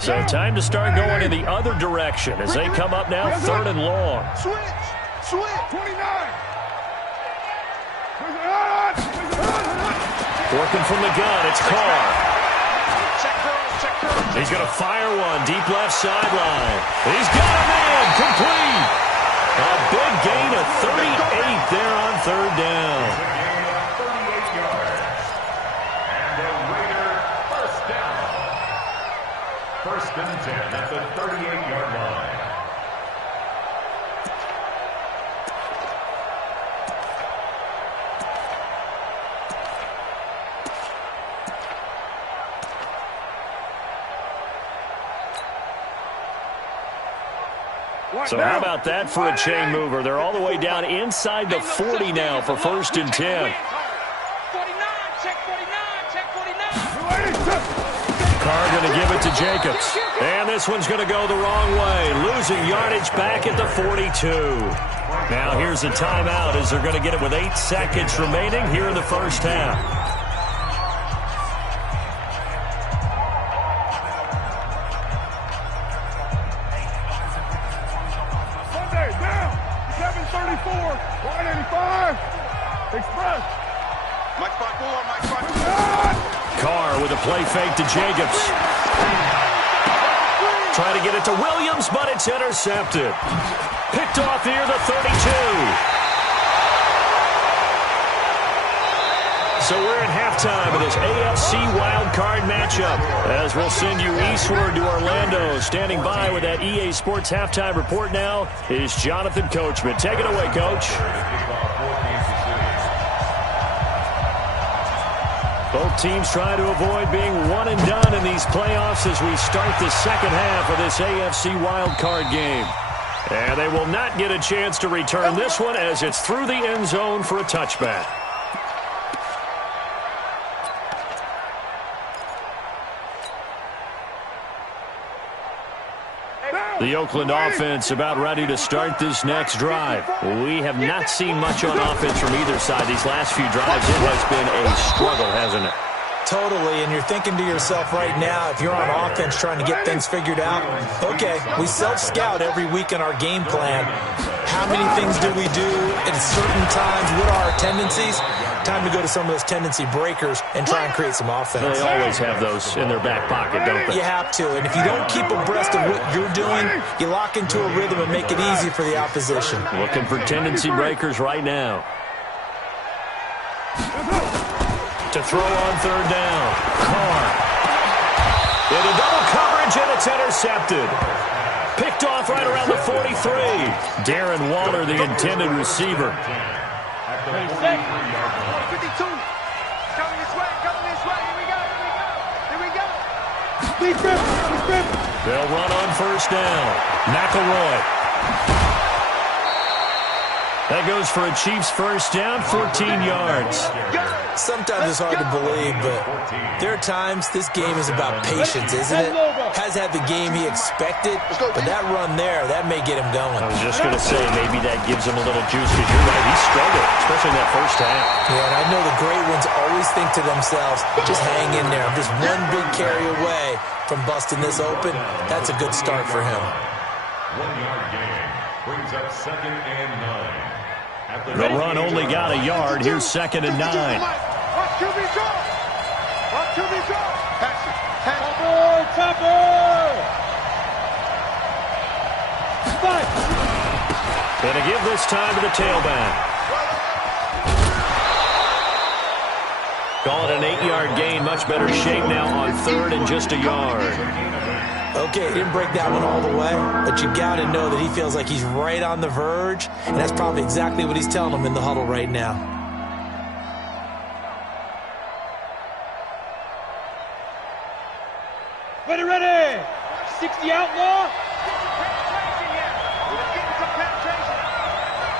So time to start going in the other direction as they come up now 3rd and long. Switch, 29. Working from the gun, it's Carr. He's going to fire one, deep left sideline. He's got a man, complete. A big gain of 38 there on 3rd down. First and 10 at the 38-yard line. So how about that for a chain mover? They're all the way down inside the 40 now for 1st and 10. Carr going to give it to Jacobs. And this one's going to go the wrong way. Losing yardage back at the 42. Now here's a timeout as they're going to get it with 8 seconds remaining here in the first half. Sunday, down. 734. 185. Express. Mike spot 4. Mike spot 4. Carr with a play fake to Jacobs. Try to get it to Williams, but it's intercepted. Picked off near the 32. So we're in halftime of this AFC wildcard matchup. As we'll send you eastward to Orlando. Standing by with that EA Sports halftime report now is Jonathan Coachman. Take it away, Coach. Both teams try to avoid being one and done in these playoffs as we start the second half of this AFC wildcard game. And they will not get a chance to return this one as it's through the end zone for a touchback. The Oakland offense about ready to start this next drive. We have not seen much on offense from either side these last few drives. It has been a struggle, hasn't it? Totally, and you're thinking to yourself right now, if you're on offense trying to get things figured out, okay, we self-scout every week in our game plan. How many things do we do at certain times? What are our tendencies? Time to go to some of those tendency breakers and try and create some offense. They always have those in their back pocket, don't they? You have to, and if you don't keep abreast of what you're doing, you lock into a rhythm and make it easy for the opposition. Looking for tendency breakers right now. To throw on 3rd down. Carr. Into double coverage, and it's intercepted. Picked off right around the 43. Darren Waller, the intended receiver. 52. Coming this way, here we go. They'll run on 1st down. McElroy. That goes for a Chiefs 1st down, 14 yards. Sometimes it's hard to believe, but there are times this game is about patience, isn't it? Has had the game he expected, but that run there, that may get him going. I was just going to say, maybe that gives him a little juice, because you're right, he struggled, especially in that 1st half. Yeah, and I know the great ones always think to themselves, just hang in there. I'm just one big carry away from busting this open. That's a good start for him. 1-yard gain brings up 2nd and 9. The run only got a yard. Here's 2nd and 9. Watch QB draw. Pass it. Topper. Fight. Gonna give this time to the tailback. Call it an 8-yard gain. Much better shape now on 3rd and just a yard. Okay, didn't break that one all the way, but you got to know that he feels like he's right on the verge, and that's probably exactly what he's telling him in the huddle right now. Ready. 60 outlaw.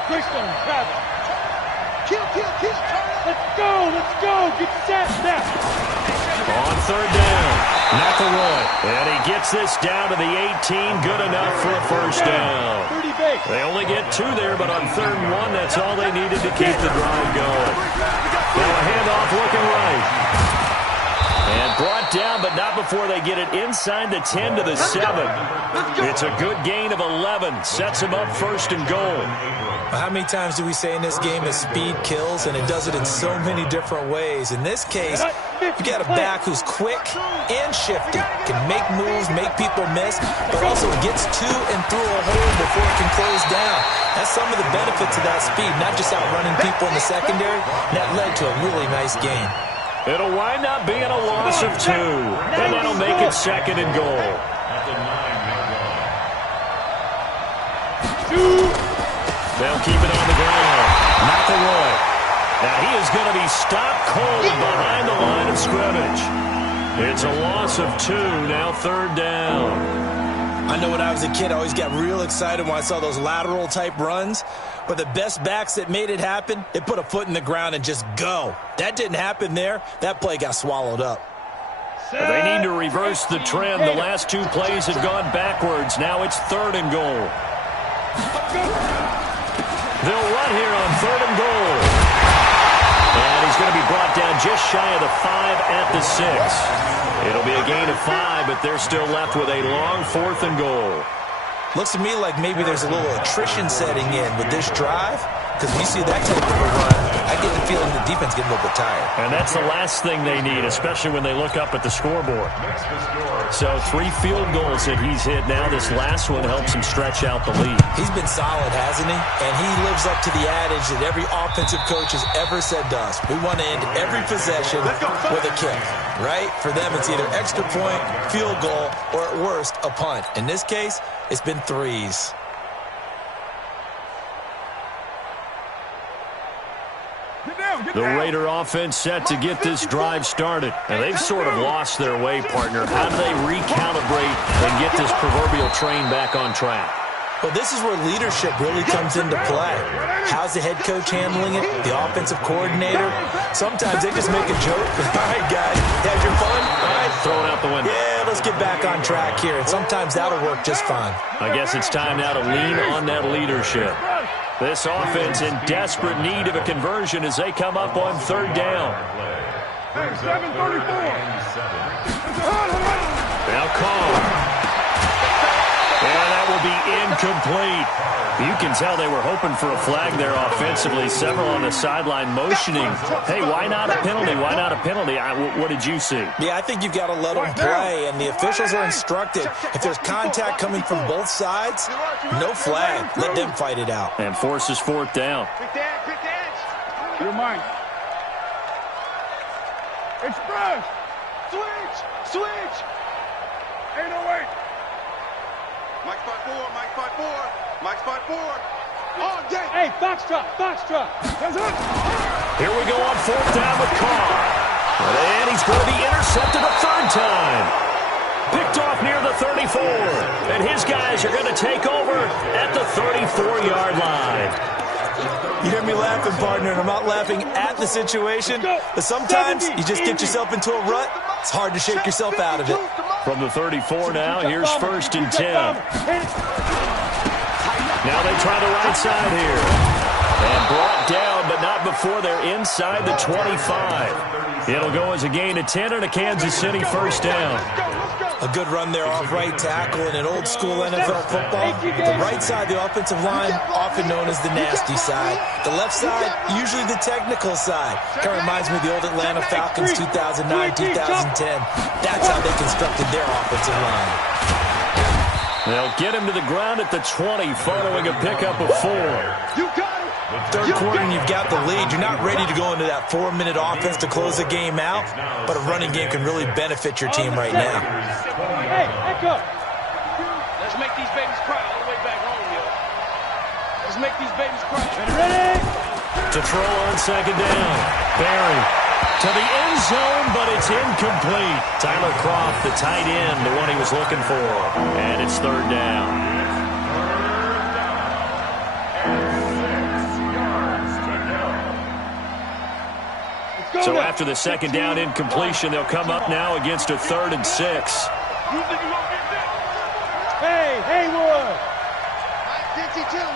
Greystone, grab it. Kill. Let's go. Get set, snap. On 3rd down, McElroy. And he gets this down to the 18. Good enough for a 1st down. 30 base. They only get 2 there, but on 3rd and 1, that's all they needed to keep the drive going. Now a handoff looking right. And brought down, but not before they get it inside the 10 to the 7. It's a good gain of 11. Sets them up 1st and goal. How many times do we say in this game that speed kills, and it does it in so many different ways? In this case, you got a back who's quick and shifty, can make moves, make people miss, but also gets to and through a hole before it can close down. That's some of the benefits of that speed, not just outrunning people in the secondary. And that led to a really nice gain. It'll wind up being a loss of 2, and that'll make it 2nd and goal. At the 9-yard line. They'll keep it on the ground. McElroy. Now he is going to be stopped cold behind the line of scrimmage. It's a loss of 2, now 3rd down. I I know when I was a kid, I always got real excited when I saw those lateral-type runs. But the best backs that made it happen, they put a foot in the ground and just go. That didn't happen there. That play got swallowed up. They need to reverse the trend. The last two plays have gone backwards. Now it's 3rd and goal. They'll run here on 3rd and goal. And he's going to be brought down just shy of the 5 at the 6. It'll be a gain of 5, but they're still left with a long 4th and goal. Looks to me like maybe there's a little attrition setting in with this drive, because when you see that type of a run, I get the feeling the defense getting a little bit tired. And that's the last thing they need, especially when they look up at the scoreboard. So 3 field goals that he's hit now. This last one helps him stretch out the lead. He's been solid, hasn't he? And he lives up to the adage that every offensive coach has ever said to us. We want to end every possession with a kick, right? For them, it's either extra point, field goal, or at worst, a punt. In this case, it's been 3s. The Raider offense set to get this drive started. And they've sort of lost their way, partner. How do they recalibrate and get this proverbial train back on track? Well, this is where leadership really comes into play. How's the head coach handling it? The offensive coordinator? Sometimes they just make a joke. All right, guys, had your fun? All right, throw it out the window. Yeah, let's get back on track here. And sometimes that'll work just fine. I guess it's time now to lean on that leadership. This offense in desperate need of a conversion as they come up on 3rd down. Hey, 7:34. Now call. And that will be incomplete. You can tell they were hoping for a flag there offensively. Several on the sideline motioning. Hey, why not a penalty? Why not a penalty? What did you see? Yeah, I think you've got to let them play, and the officials are instructed. If there's contact coming from both sides, no flag. Let them fight it out. And forces 4th down. Quick edge. You're mine. Express. Switch. 808. Mike 5-4, Mike 5-4, Mike 5-4. Oh, yeah. Hey, Foxtrot. That's it. Here we go on 4th down with Carr. And he's going to be intercepted a 3rd time. Picked off near the 34. And his guys are going to take over at the 34-yard line. You hear me laughing, partner, and I'm not laughing at the situation, but sometimes you just get yourself into a rut. It's hard to shake yourself out of it. From the 34 now, here's 1st and 10. Now they try the right side here. And brought down, but not before they're inside the 25. It'll go as a gain of 10 and a Kansas City 1st down. A good run there off right tackle in an old-school NFL football. The right side, the offensive line, often known as the nasty side. The left side, usually the technical side. Kind of reminds me of the old Atlanta Falcons 2009, 2010. That's how they constructed their offensive line. They'll get him to the ground at the 20 following a pickup of 4. You got it. 3rd quarter and you've got the lead. You're not ready to go into that 4-minute offense to close the game out, but a running game can really benefit your team right now. Hey, echo. Let's make these babies cry all the way back home, yo. Let's make these babies cry. Ready? To throw on 2nd down. Barry to the end zone, but it's incomplete. Tyler Kroft, the tight end, the one he was looking for. And it's 3rd down. So after the 2nd down incompletion, they'll come up now against a 3rd and 6. Hey, Haywood.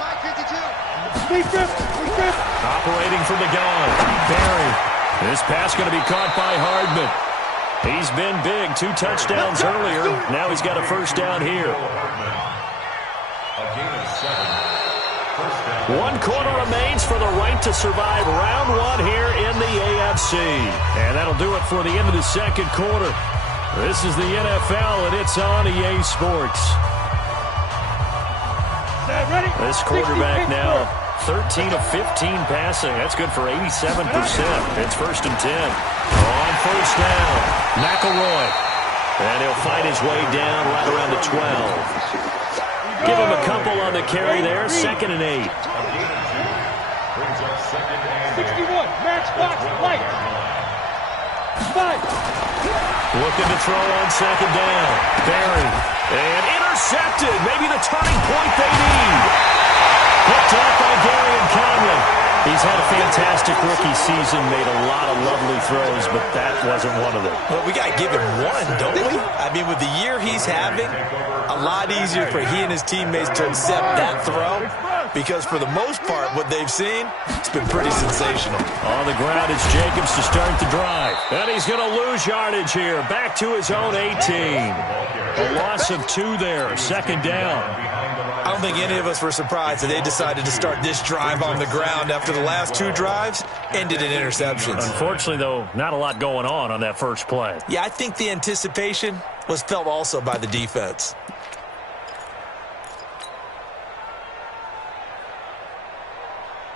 Mike 52. Speed grip. Operating from the gun. Barry. This pass going to be caught by Hardman. He's been big. 2 touchdowns earlier. Now he's got a 1st down here. A gain of 7. 1 quarter remains for the right to survive round 1 here in the AFC. And that'll do it for the end of the 2nd quarter. This is the NFL, and it's on EA Sports. This quarterback now, 13 of 15 passing. That's good for 87%. It's 1st and 10. On 1st down, McElroy. And he'll fight his way down right around the 12. Give him a couple on the carry there. 2nd and 8. 61, match box, light. 5. Looking to throw on 2nd down. Barry. And intercepted. Maybe the turning point they need. Picked up by Darian Conley. He's had a fantastic rookie season, made a lot of lovely throws, but that wasn't one of them. Well, we got to give him one, don't we? I mean, with the year he's having, a lot easier for he and his teammates to accept that throw, because for the most part, what they've seen, it's been pretty sensational. On the ground, it's Jacobs to start the drive. And he's going to lose yardage here. Back to his own 18. A loss of 2 there, second down. I don't think any of us were surprised that they decided to start this drive on the ground after the last 2 drives ended in interceptions. Unfortunately, though, not a lot going on that first play. Yeah, I think the anticipation was felt also by the defense.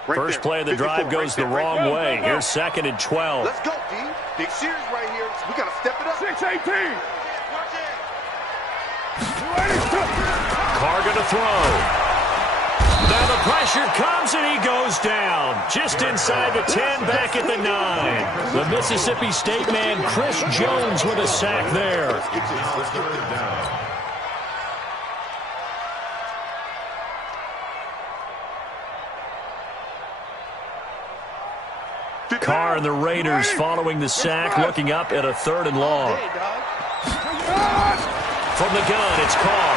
First play of the drive goes the wrong way. Here's 2nd and 12. Let's go, D. Big series right here. We got to step it up. 6-18. Carr going to throw. Now the pressure comes and he goes down. Just inside the 10, back at the 9. The Mississippi State man, Chris Jones, with a sack there. Carr and the Raiders following the sack, looking up at a 3rd and long. From the gun, it's Carr.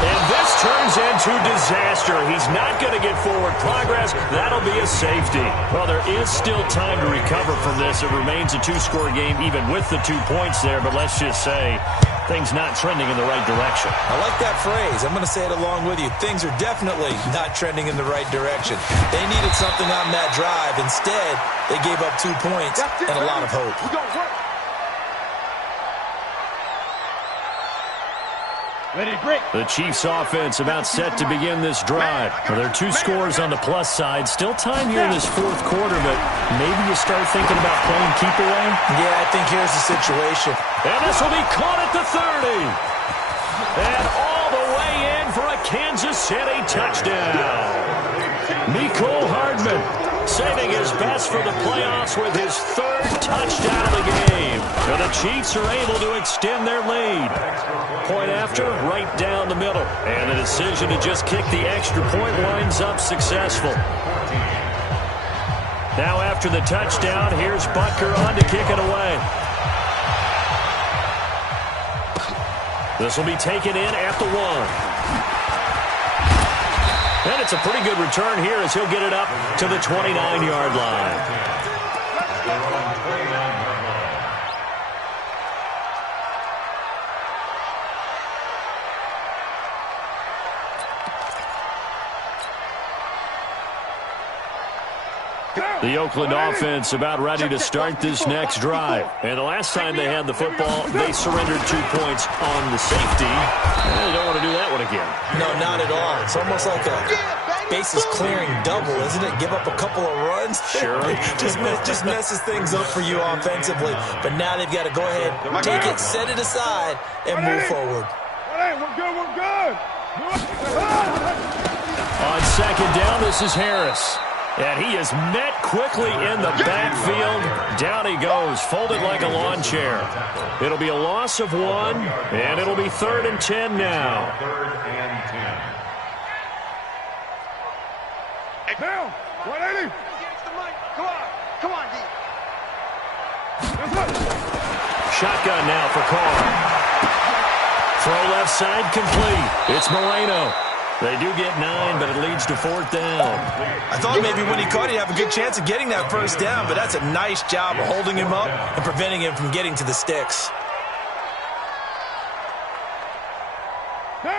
And this turns into disaster. He's not going to get forward progress. That'll be a safety. Well, there is still time to recover from this. It remains a 2-score game, even with the 2 points there. But let's just say things not trending in the right direction. I like that phrase. I'm going to say it along with you. Things are definitely not trending in the right direction. They needed something on that drive. Instead, they gave up 2 points and a lot of hope. Ready, break. The Chiefs offense about set to begin this drive. Well, there are 2 scores on the plus side. Still time here in this 4th quarter, but maybe you start thinking about playing keep away. Yeah, I think here's the situation. And this will be caught at the 30. And all the way in for a Kansas City touchdown. Mecole Hardman saving his best for the playoffs with his 3rd touchdown of the game. And the Chiefs are able to extend their lead. Point after, right down the middle. And the decision to just kick the extra point winds up successful. Now after the touchdown, here's Butker on to kick it away. This will be taken in at the 1. And it's a pretty good return here as he'll get it up to the 29-yard line. The Oakland offense about ready to start this next drive. And the last time they had the football, they surrendered 2 points on the safety. And they don't want to do that one again. No, not at all. It's almost like a bases clearing double, isn't it? Give up a couple of runs. Sure. just messes things up for you offensively. But now they've got to go ahead, take it, set it aside, and move forward. Hey, we're good, we're good. On 2nd down, this is Harris. And he is met quickly in the backfield. Down he goes, folded like a lawn chair. It'll be a loss of 1, and it'll be 3rd and 10 now. 3rd and 10. Hey, down. 180. Come on, D. Shotgun now for Carr. Throw left side complete. It's Moreno. They do get 9, but it leads to 4th down. I thought maybe when he caught, he'd have a good chance of getting that 1st down, but that's a nice job of holding him up and preventing him from getting to the sticks.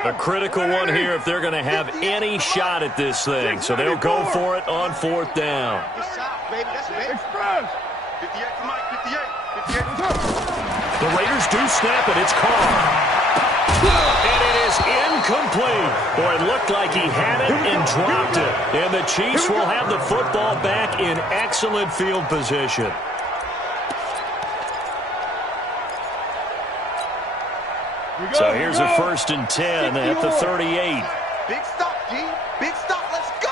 A critical one here if they're going to have any shot at this thing. So they'll go for it on 4th down. Express. 58 to Mike, 58. 58. The Raiders do snap it. It's Carr. And it is incomplete. Boy, it looked like he had it and dropped it. And the Chiefs will have the football back in excellent field position. So here's a 1st and 10 at the 38. Big stop, G. Big stop. Let's go.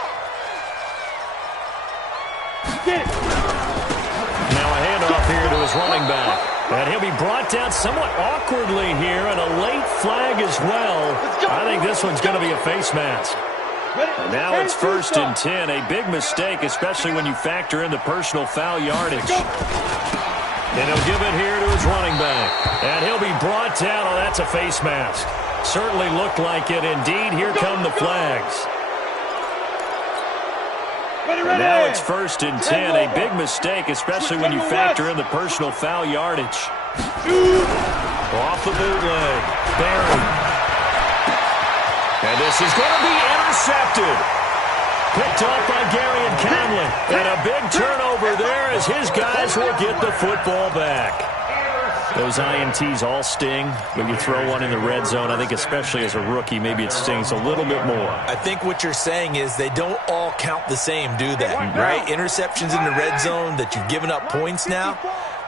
Now a handoff here to his running back. And he'll be brought down somewhat awkwardly here, and a late flag as well. I think this one's going to be a face mask. And now it's 1st and 10. A big mistake, especially when you factor in the personal foul yardage. And he'll give it here to his running back. And he'll be brought down. Oh, that's a face mask. Certainly looked like it. Indeed, here come the flags. And now it's 1st and 10. A big mistake, especially when you factor in the personal foul yardage. Off the bootleg. Barry. And this is going to be intercepted. Picked off by Gary and Conley. And a big turnover there as his guys will get the football back. Those INTs all sting, but you throw one in the red zone, I think especially as a rookie, maybe it stings a little bit more. I think what you're saying is they don't all count the same, do they? Right? Interceptions in the red zone that you've given up points now,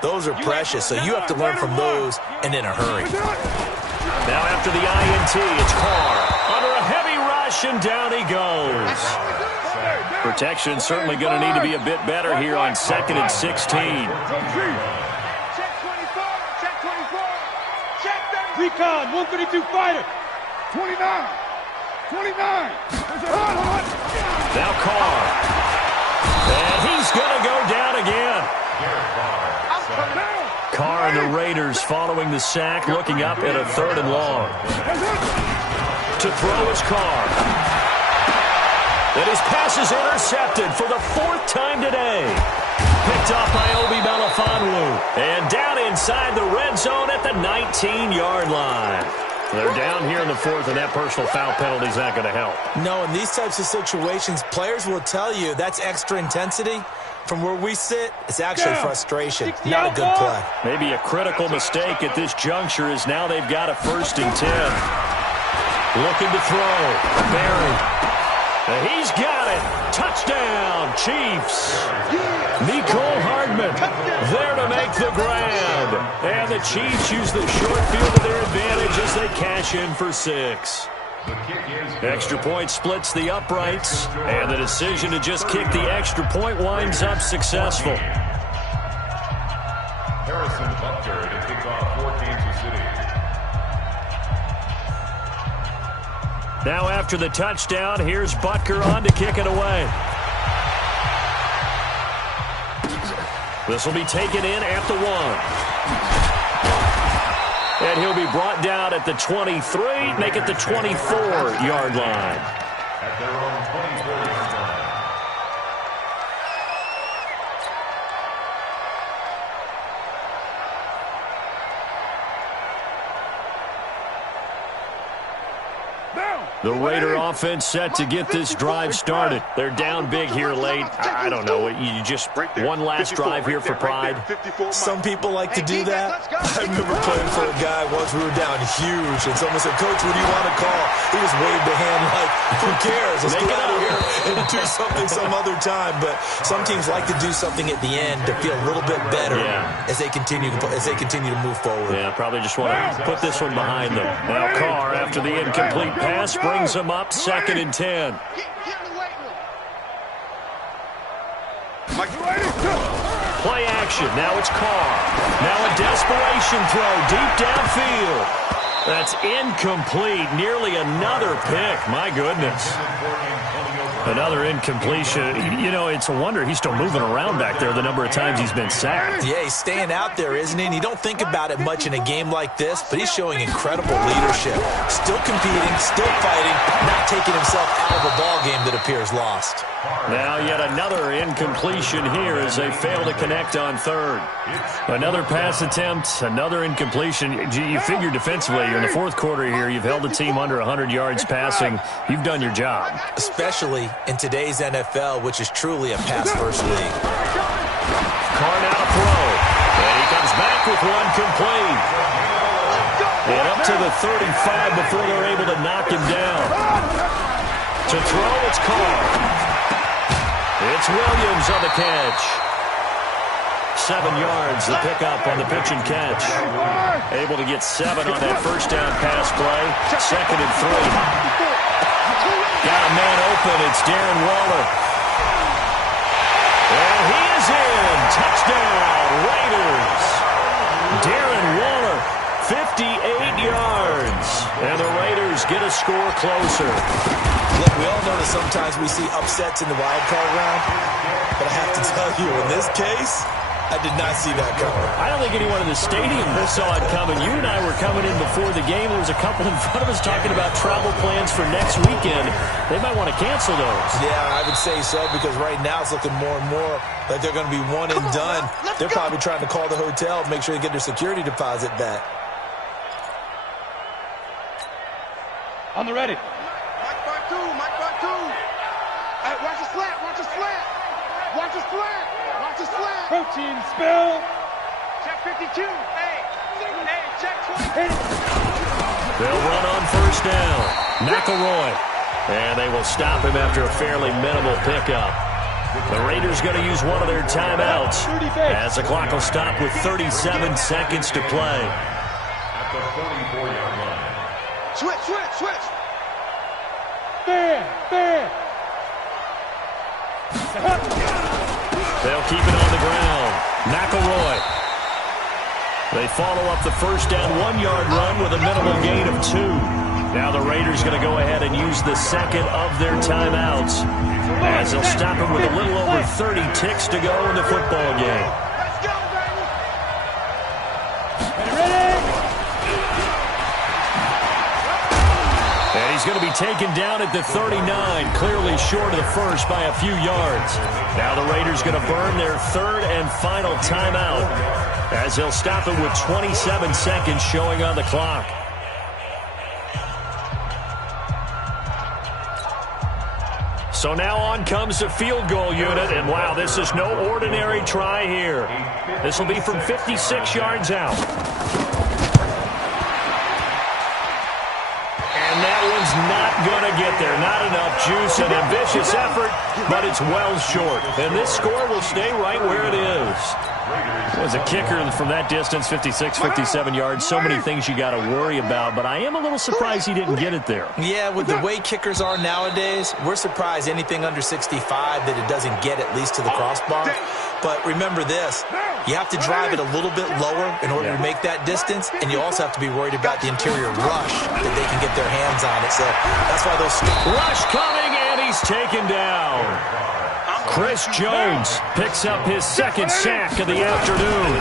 those are precious, so you have to learn from those and in a hurry. Now after the INT, it's Carr. Under a heavy rush, and down he goes. Protection certainly going to need to be a bit better here on 2nd and 16. Recon, 132 fighter. 29. 29. Now Carr. And he's going to go down again. Carr and the Raiders following the sack, looking up at a 3rd and long. To throw is Carr. And his pass is intercepted for the 4th time today. Picked off by Obi Melifonwu. And down inside the red zone at the 19-yard line. They're down here in the 4th, and that personal foul penalty is not going to help. No, in these types of situations, players will tell you that's extra intensity. From where we sit, it's actually frustration, not a good play. Maybe a critical mistake at this juncture is now they've got a 1st and 10. Looking to throw. Barry. He's got it. Touchdown, Chiefs. Nicole Hardman there to make the grab. And the Chiefs use the short field to their advantage as they cash in for 6. Extra point splits the uprights, and the decision to just kick the extra point winds up successful. Harrison Butker to kick off for Kansas City. Now after the touchdown, here's Butker on to kick it away. This will be taken in at the 1. And he'll be brought down at the 23, make it the 24-yard line. At their own 24-yard line. The Raider offense set to get this drive started. They're down big here late. I don't know. You just one last drive here for pride. Some people like to do that. I remember playing for a guy once we were down huge, and someone said, "Coach, what do you want to call?" He just waved a hand like, "Who cares? Let's get out of here and do something some other time." But some teams like to do something at the end to feel a little bit better as they continue to move forward. Yeah, probably just want to put this one behind them. Now Carr, after the incomplete pass, brings him up 2nd and 10. Play action. Now it's Carr. Now a desperation throw deep downfield. That's incomplete. Nearly another pick. My goodness. Another incompletion. You know, it's a wonder he's still moving around back there the number of times he's been sacked. Yeah, he's staying out there, isn't he? And you don't think about it much in a game like this, but he's showing incredible leadership. Still competing, still fighting, not taking himself out of a ball game that appears lost. Now yet another incompletion here as they fail to connect on 3rd. Another pass attempt, another incompletion. You figure defensively, you're in the 4th quarter here, you've held the team under 100 yards passing. You've done your job. Especially in today's NFL, which is truly a pass-first league. Carr now to throw. And he comes back with one complete. And up to the 35 before they're able to knock him down. To throw, it's Carr. It's Williams on the catch. 7 yards, the pickup on the pitch and catch. Able to get 7 on that first down pass play. 2nd and 3. Got a man open. It's Darren Waller. And he is in. Touchdown, Raiders. Darren Waller, 58 yards. And the Raiders get a score closer. Look, we all know that sometimes we see upsets in the wild card round, but I have to tell you, in this case, I did not see that coming. I don't think anyone in the stadium saw it coming. You and I were coming in before the game. There was a couple in front of us talking about travel plans for next weekend. They might want to cancel those. Yeah, I would say so, because right now it's looking more and more like they're going to be one and done. They're probably trying to call the hotel, make sure they get their security deposit back. On the ready. Mike part two. Hey, watch the slant. Watch the slant. Watch the slant. Watch the slant. Protein spill. Check 52. Hey, check 20. They'll run on first down. McElroy. And they will stop him after a fairly minimal pickup. The Raiders going to use one of their timeouts as the clock will stop with 37 seconds to play. At the 44-yard line. Switch. Fair. They'll keep it on the ground. McElroy. They follow up the first down 1-yard run with a minimal gain of 2. Now the Raiders going to go ahead and use the second of their timeouts as they'll stop it with a little over 30 ticks to go in the football game. Let's go, baby. Ready. And he's going to be taken down at the 39, clearly short of the first by a few yards. Now the Raiders going to burn their third and final timeout as they'll stop it with 27 seconds showing on the clock. So now on comes the field goal unit, and wow, this is no ordinary try here. This will be from 56 yards out. And that one's not going to get there. Not enough juice, an ambitious effort, but it's well short. And this score will stay right where it is. Was a kicker from that distance, 56, 57 yards. So many things you got to worry about, but I am a little surprised he didn't get it there. Yeah, with the way kickers are nowadays, we're surprised anything under 65 that it doesn't get at least to the crossbar. But remember this, you have to drive it a little bit lower in order to make that distance, and you also have to be worried about the interior rush that they can get their hands on it. So that's why those... Rush coming, and he's taken down. Chris Jones picks up his second sack of the afternoon.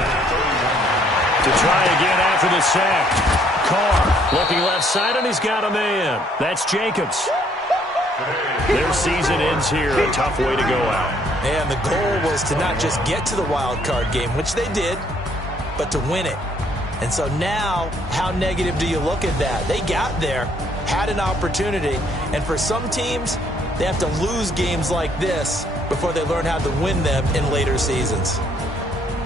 To try again after the sack. Carr looking left side, and he's got a man. That's Jacobs. Their season ends here. A tough way to go out. And the goal was to not just get to the wild card game, which they did, but to win it. And so now, how negative do you look at that? They got there, had an opportunity, and for some teams, they have to lose games like this before they learn how to win them in later seasons.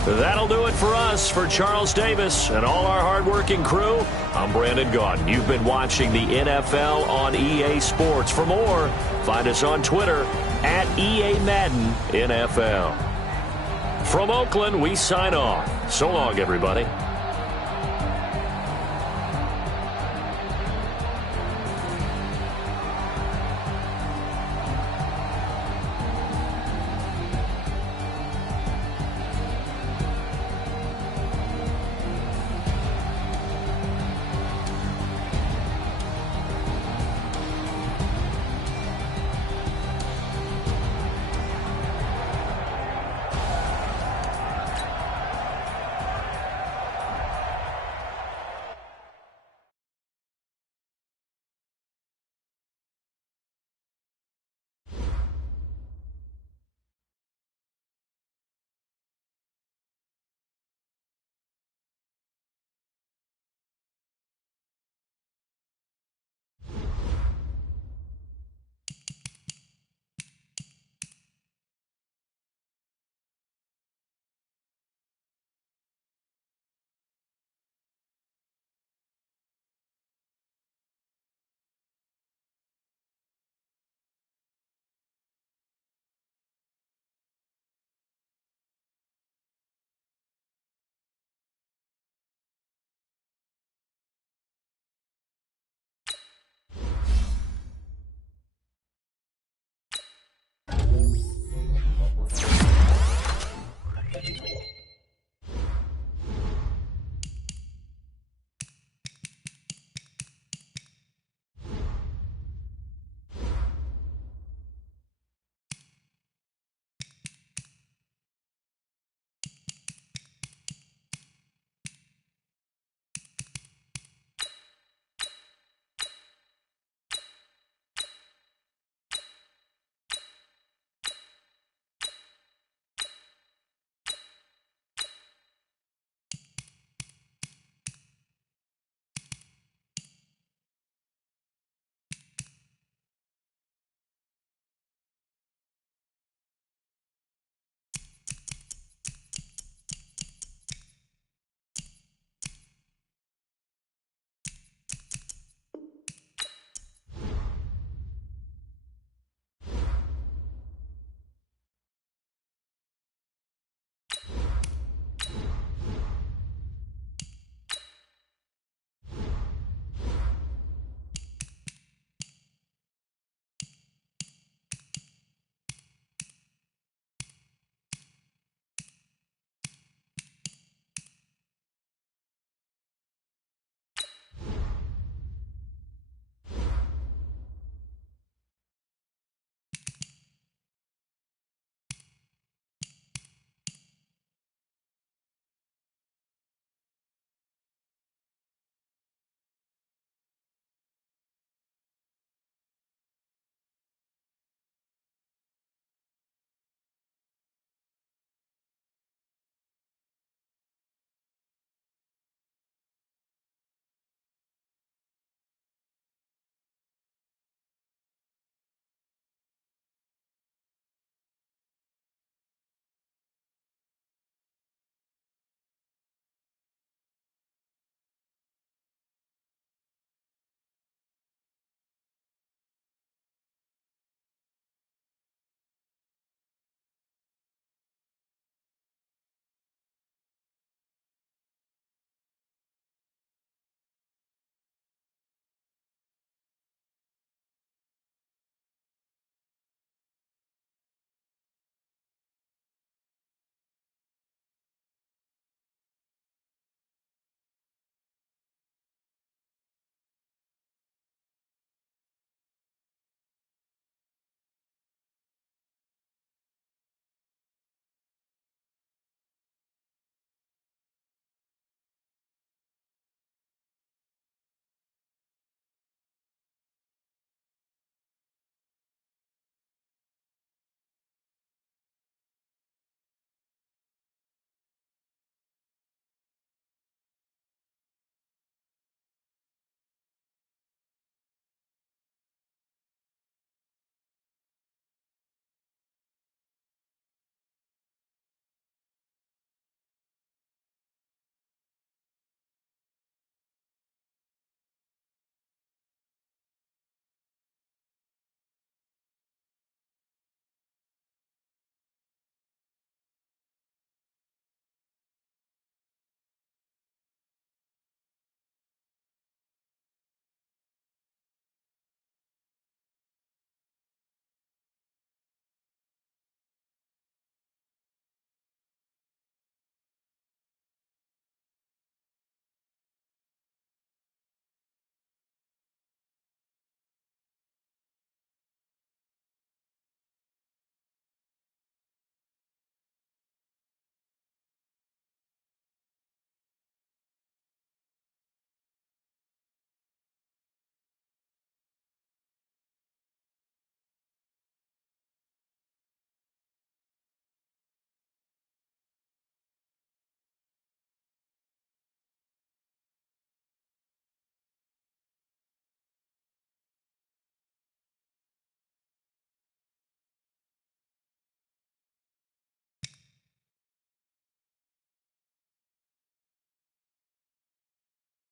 That'll do it for us. For Charles Davis and all our hardworking crew, I'm Brandon Gaudin. You've been watching the NFL on EA Sports. For more, find us on Twitter at EA Madden NFL. From Oakland, we sign off. So long, everybody.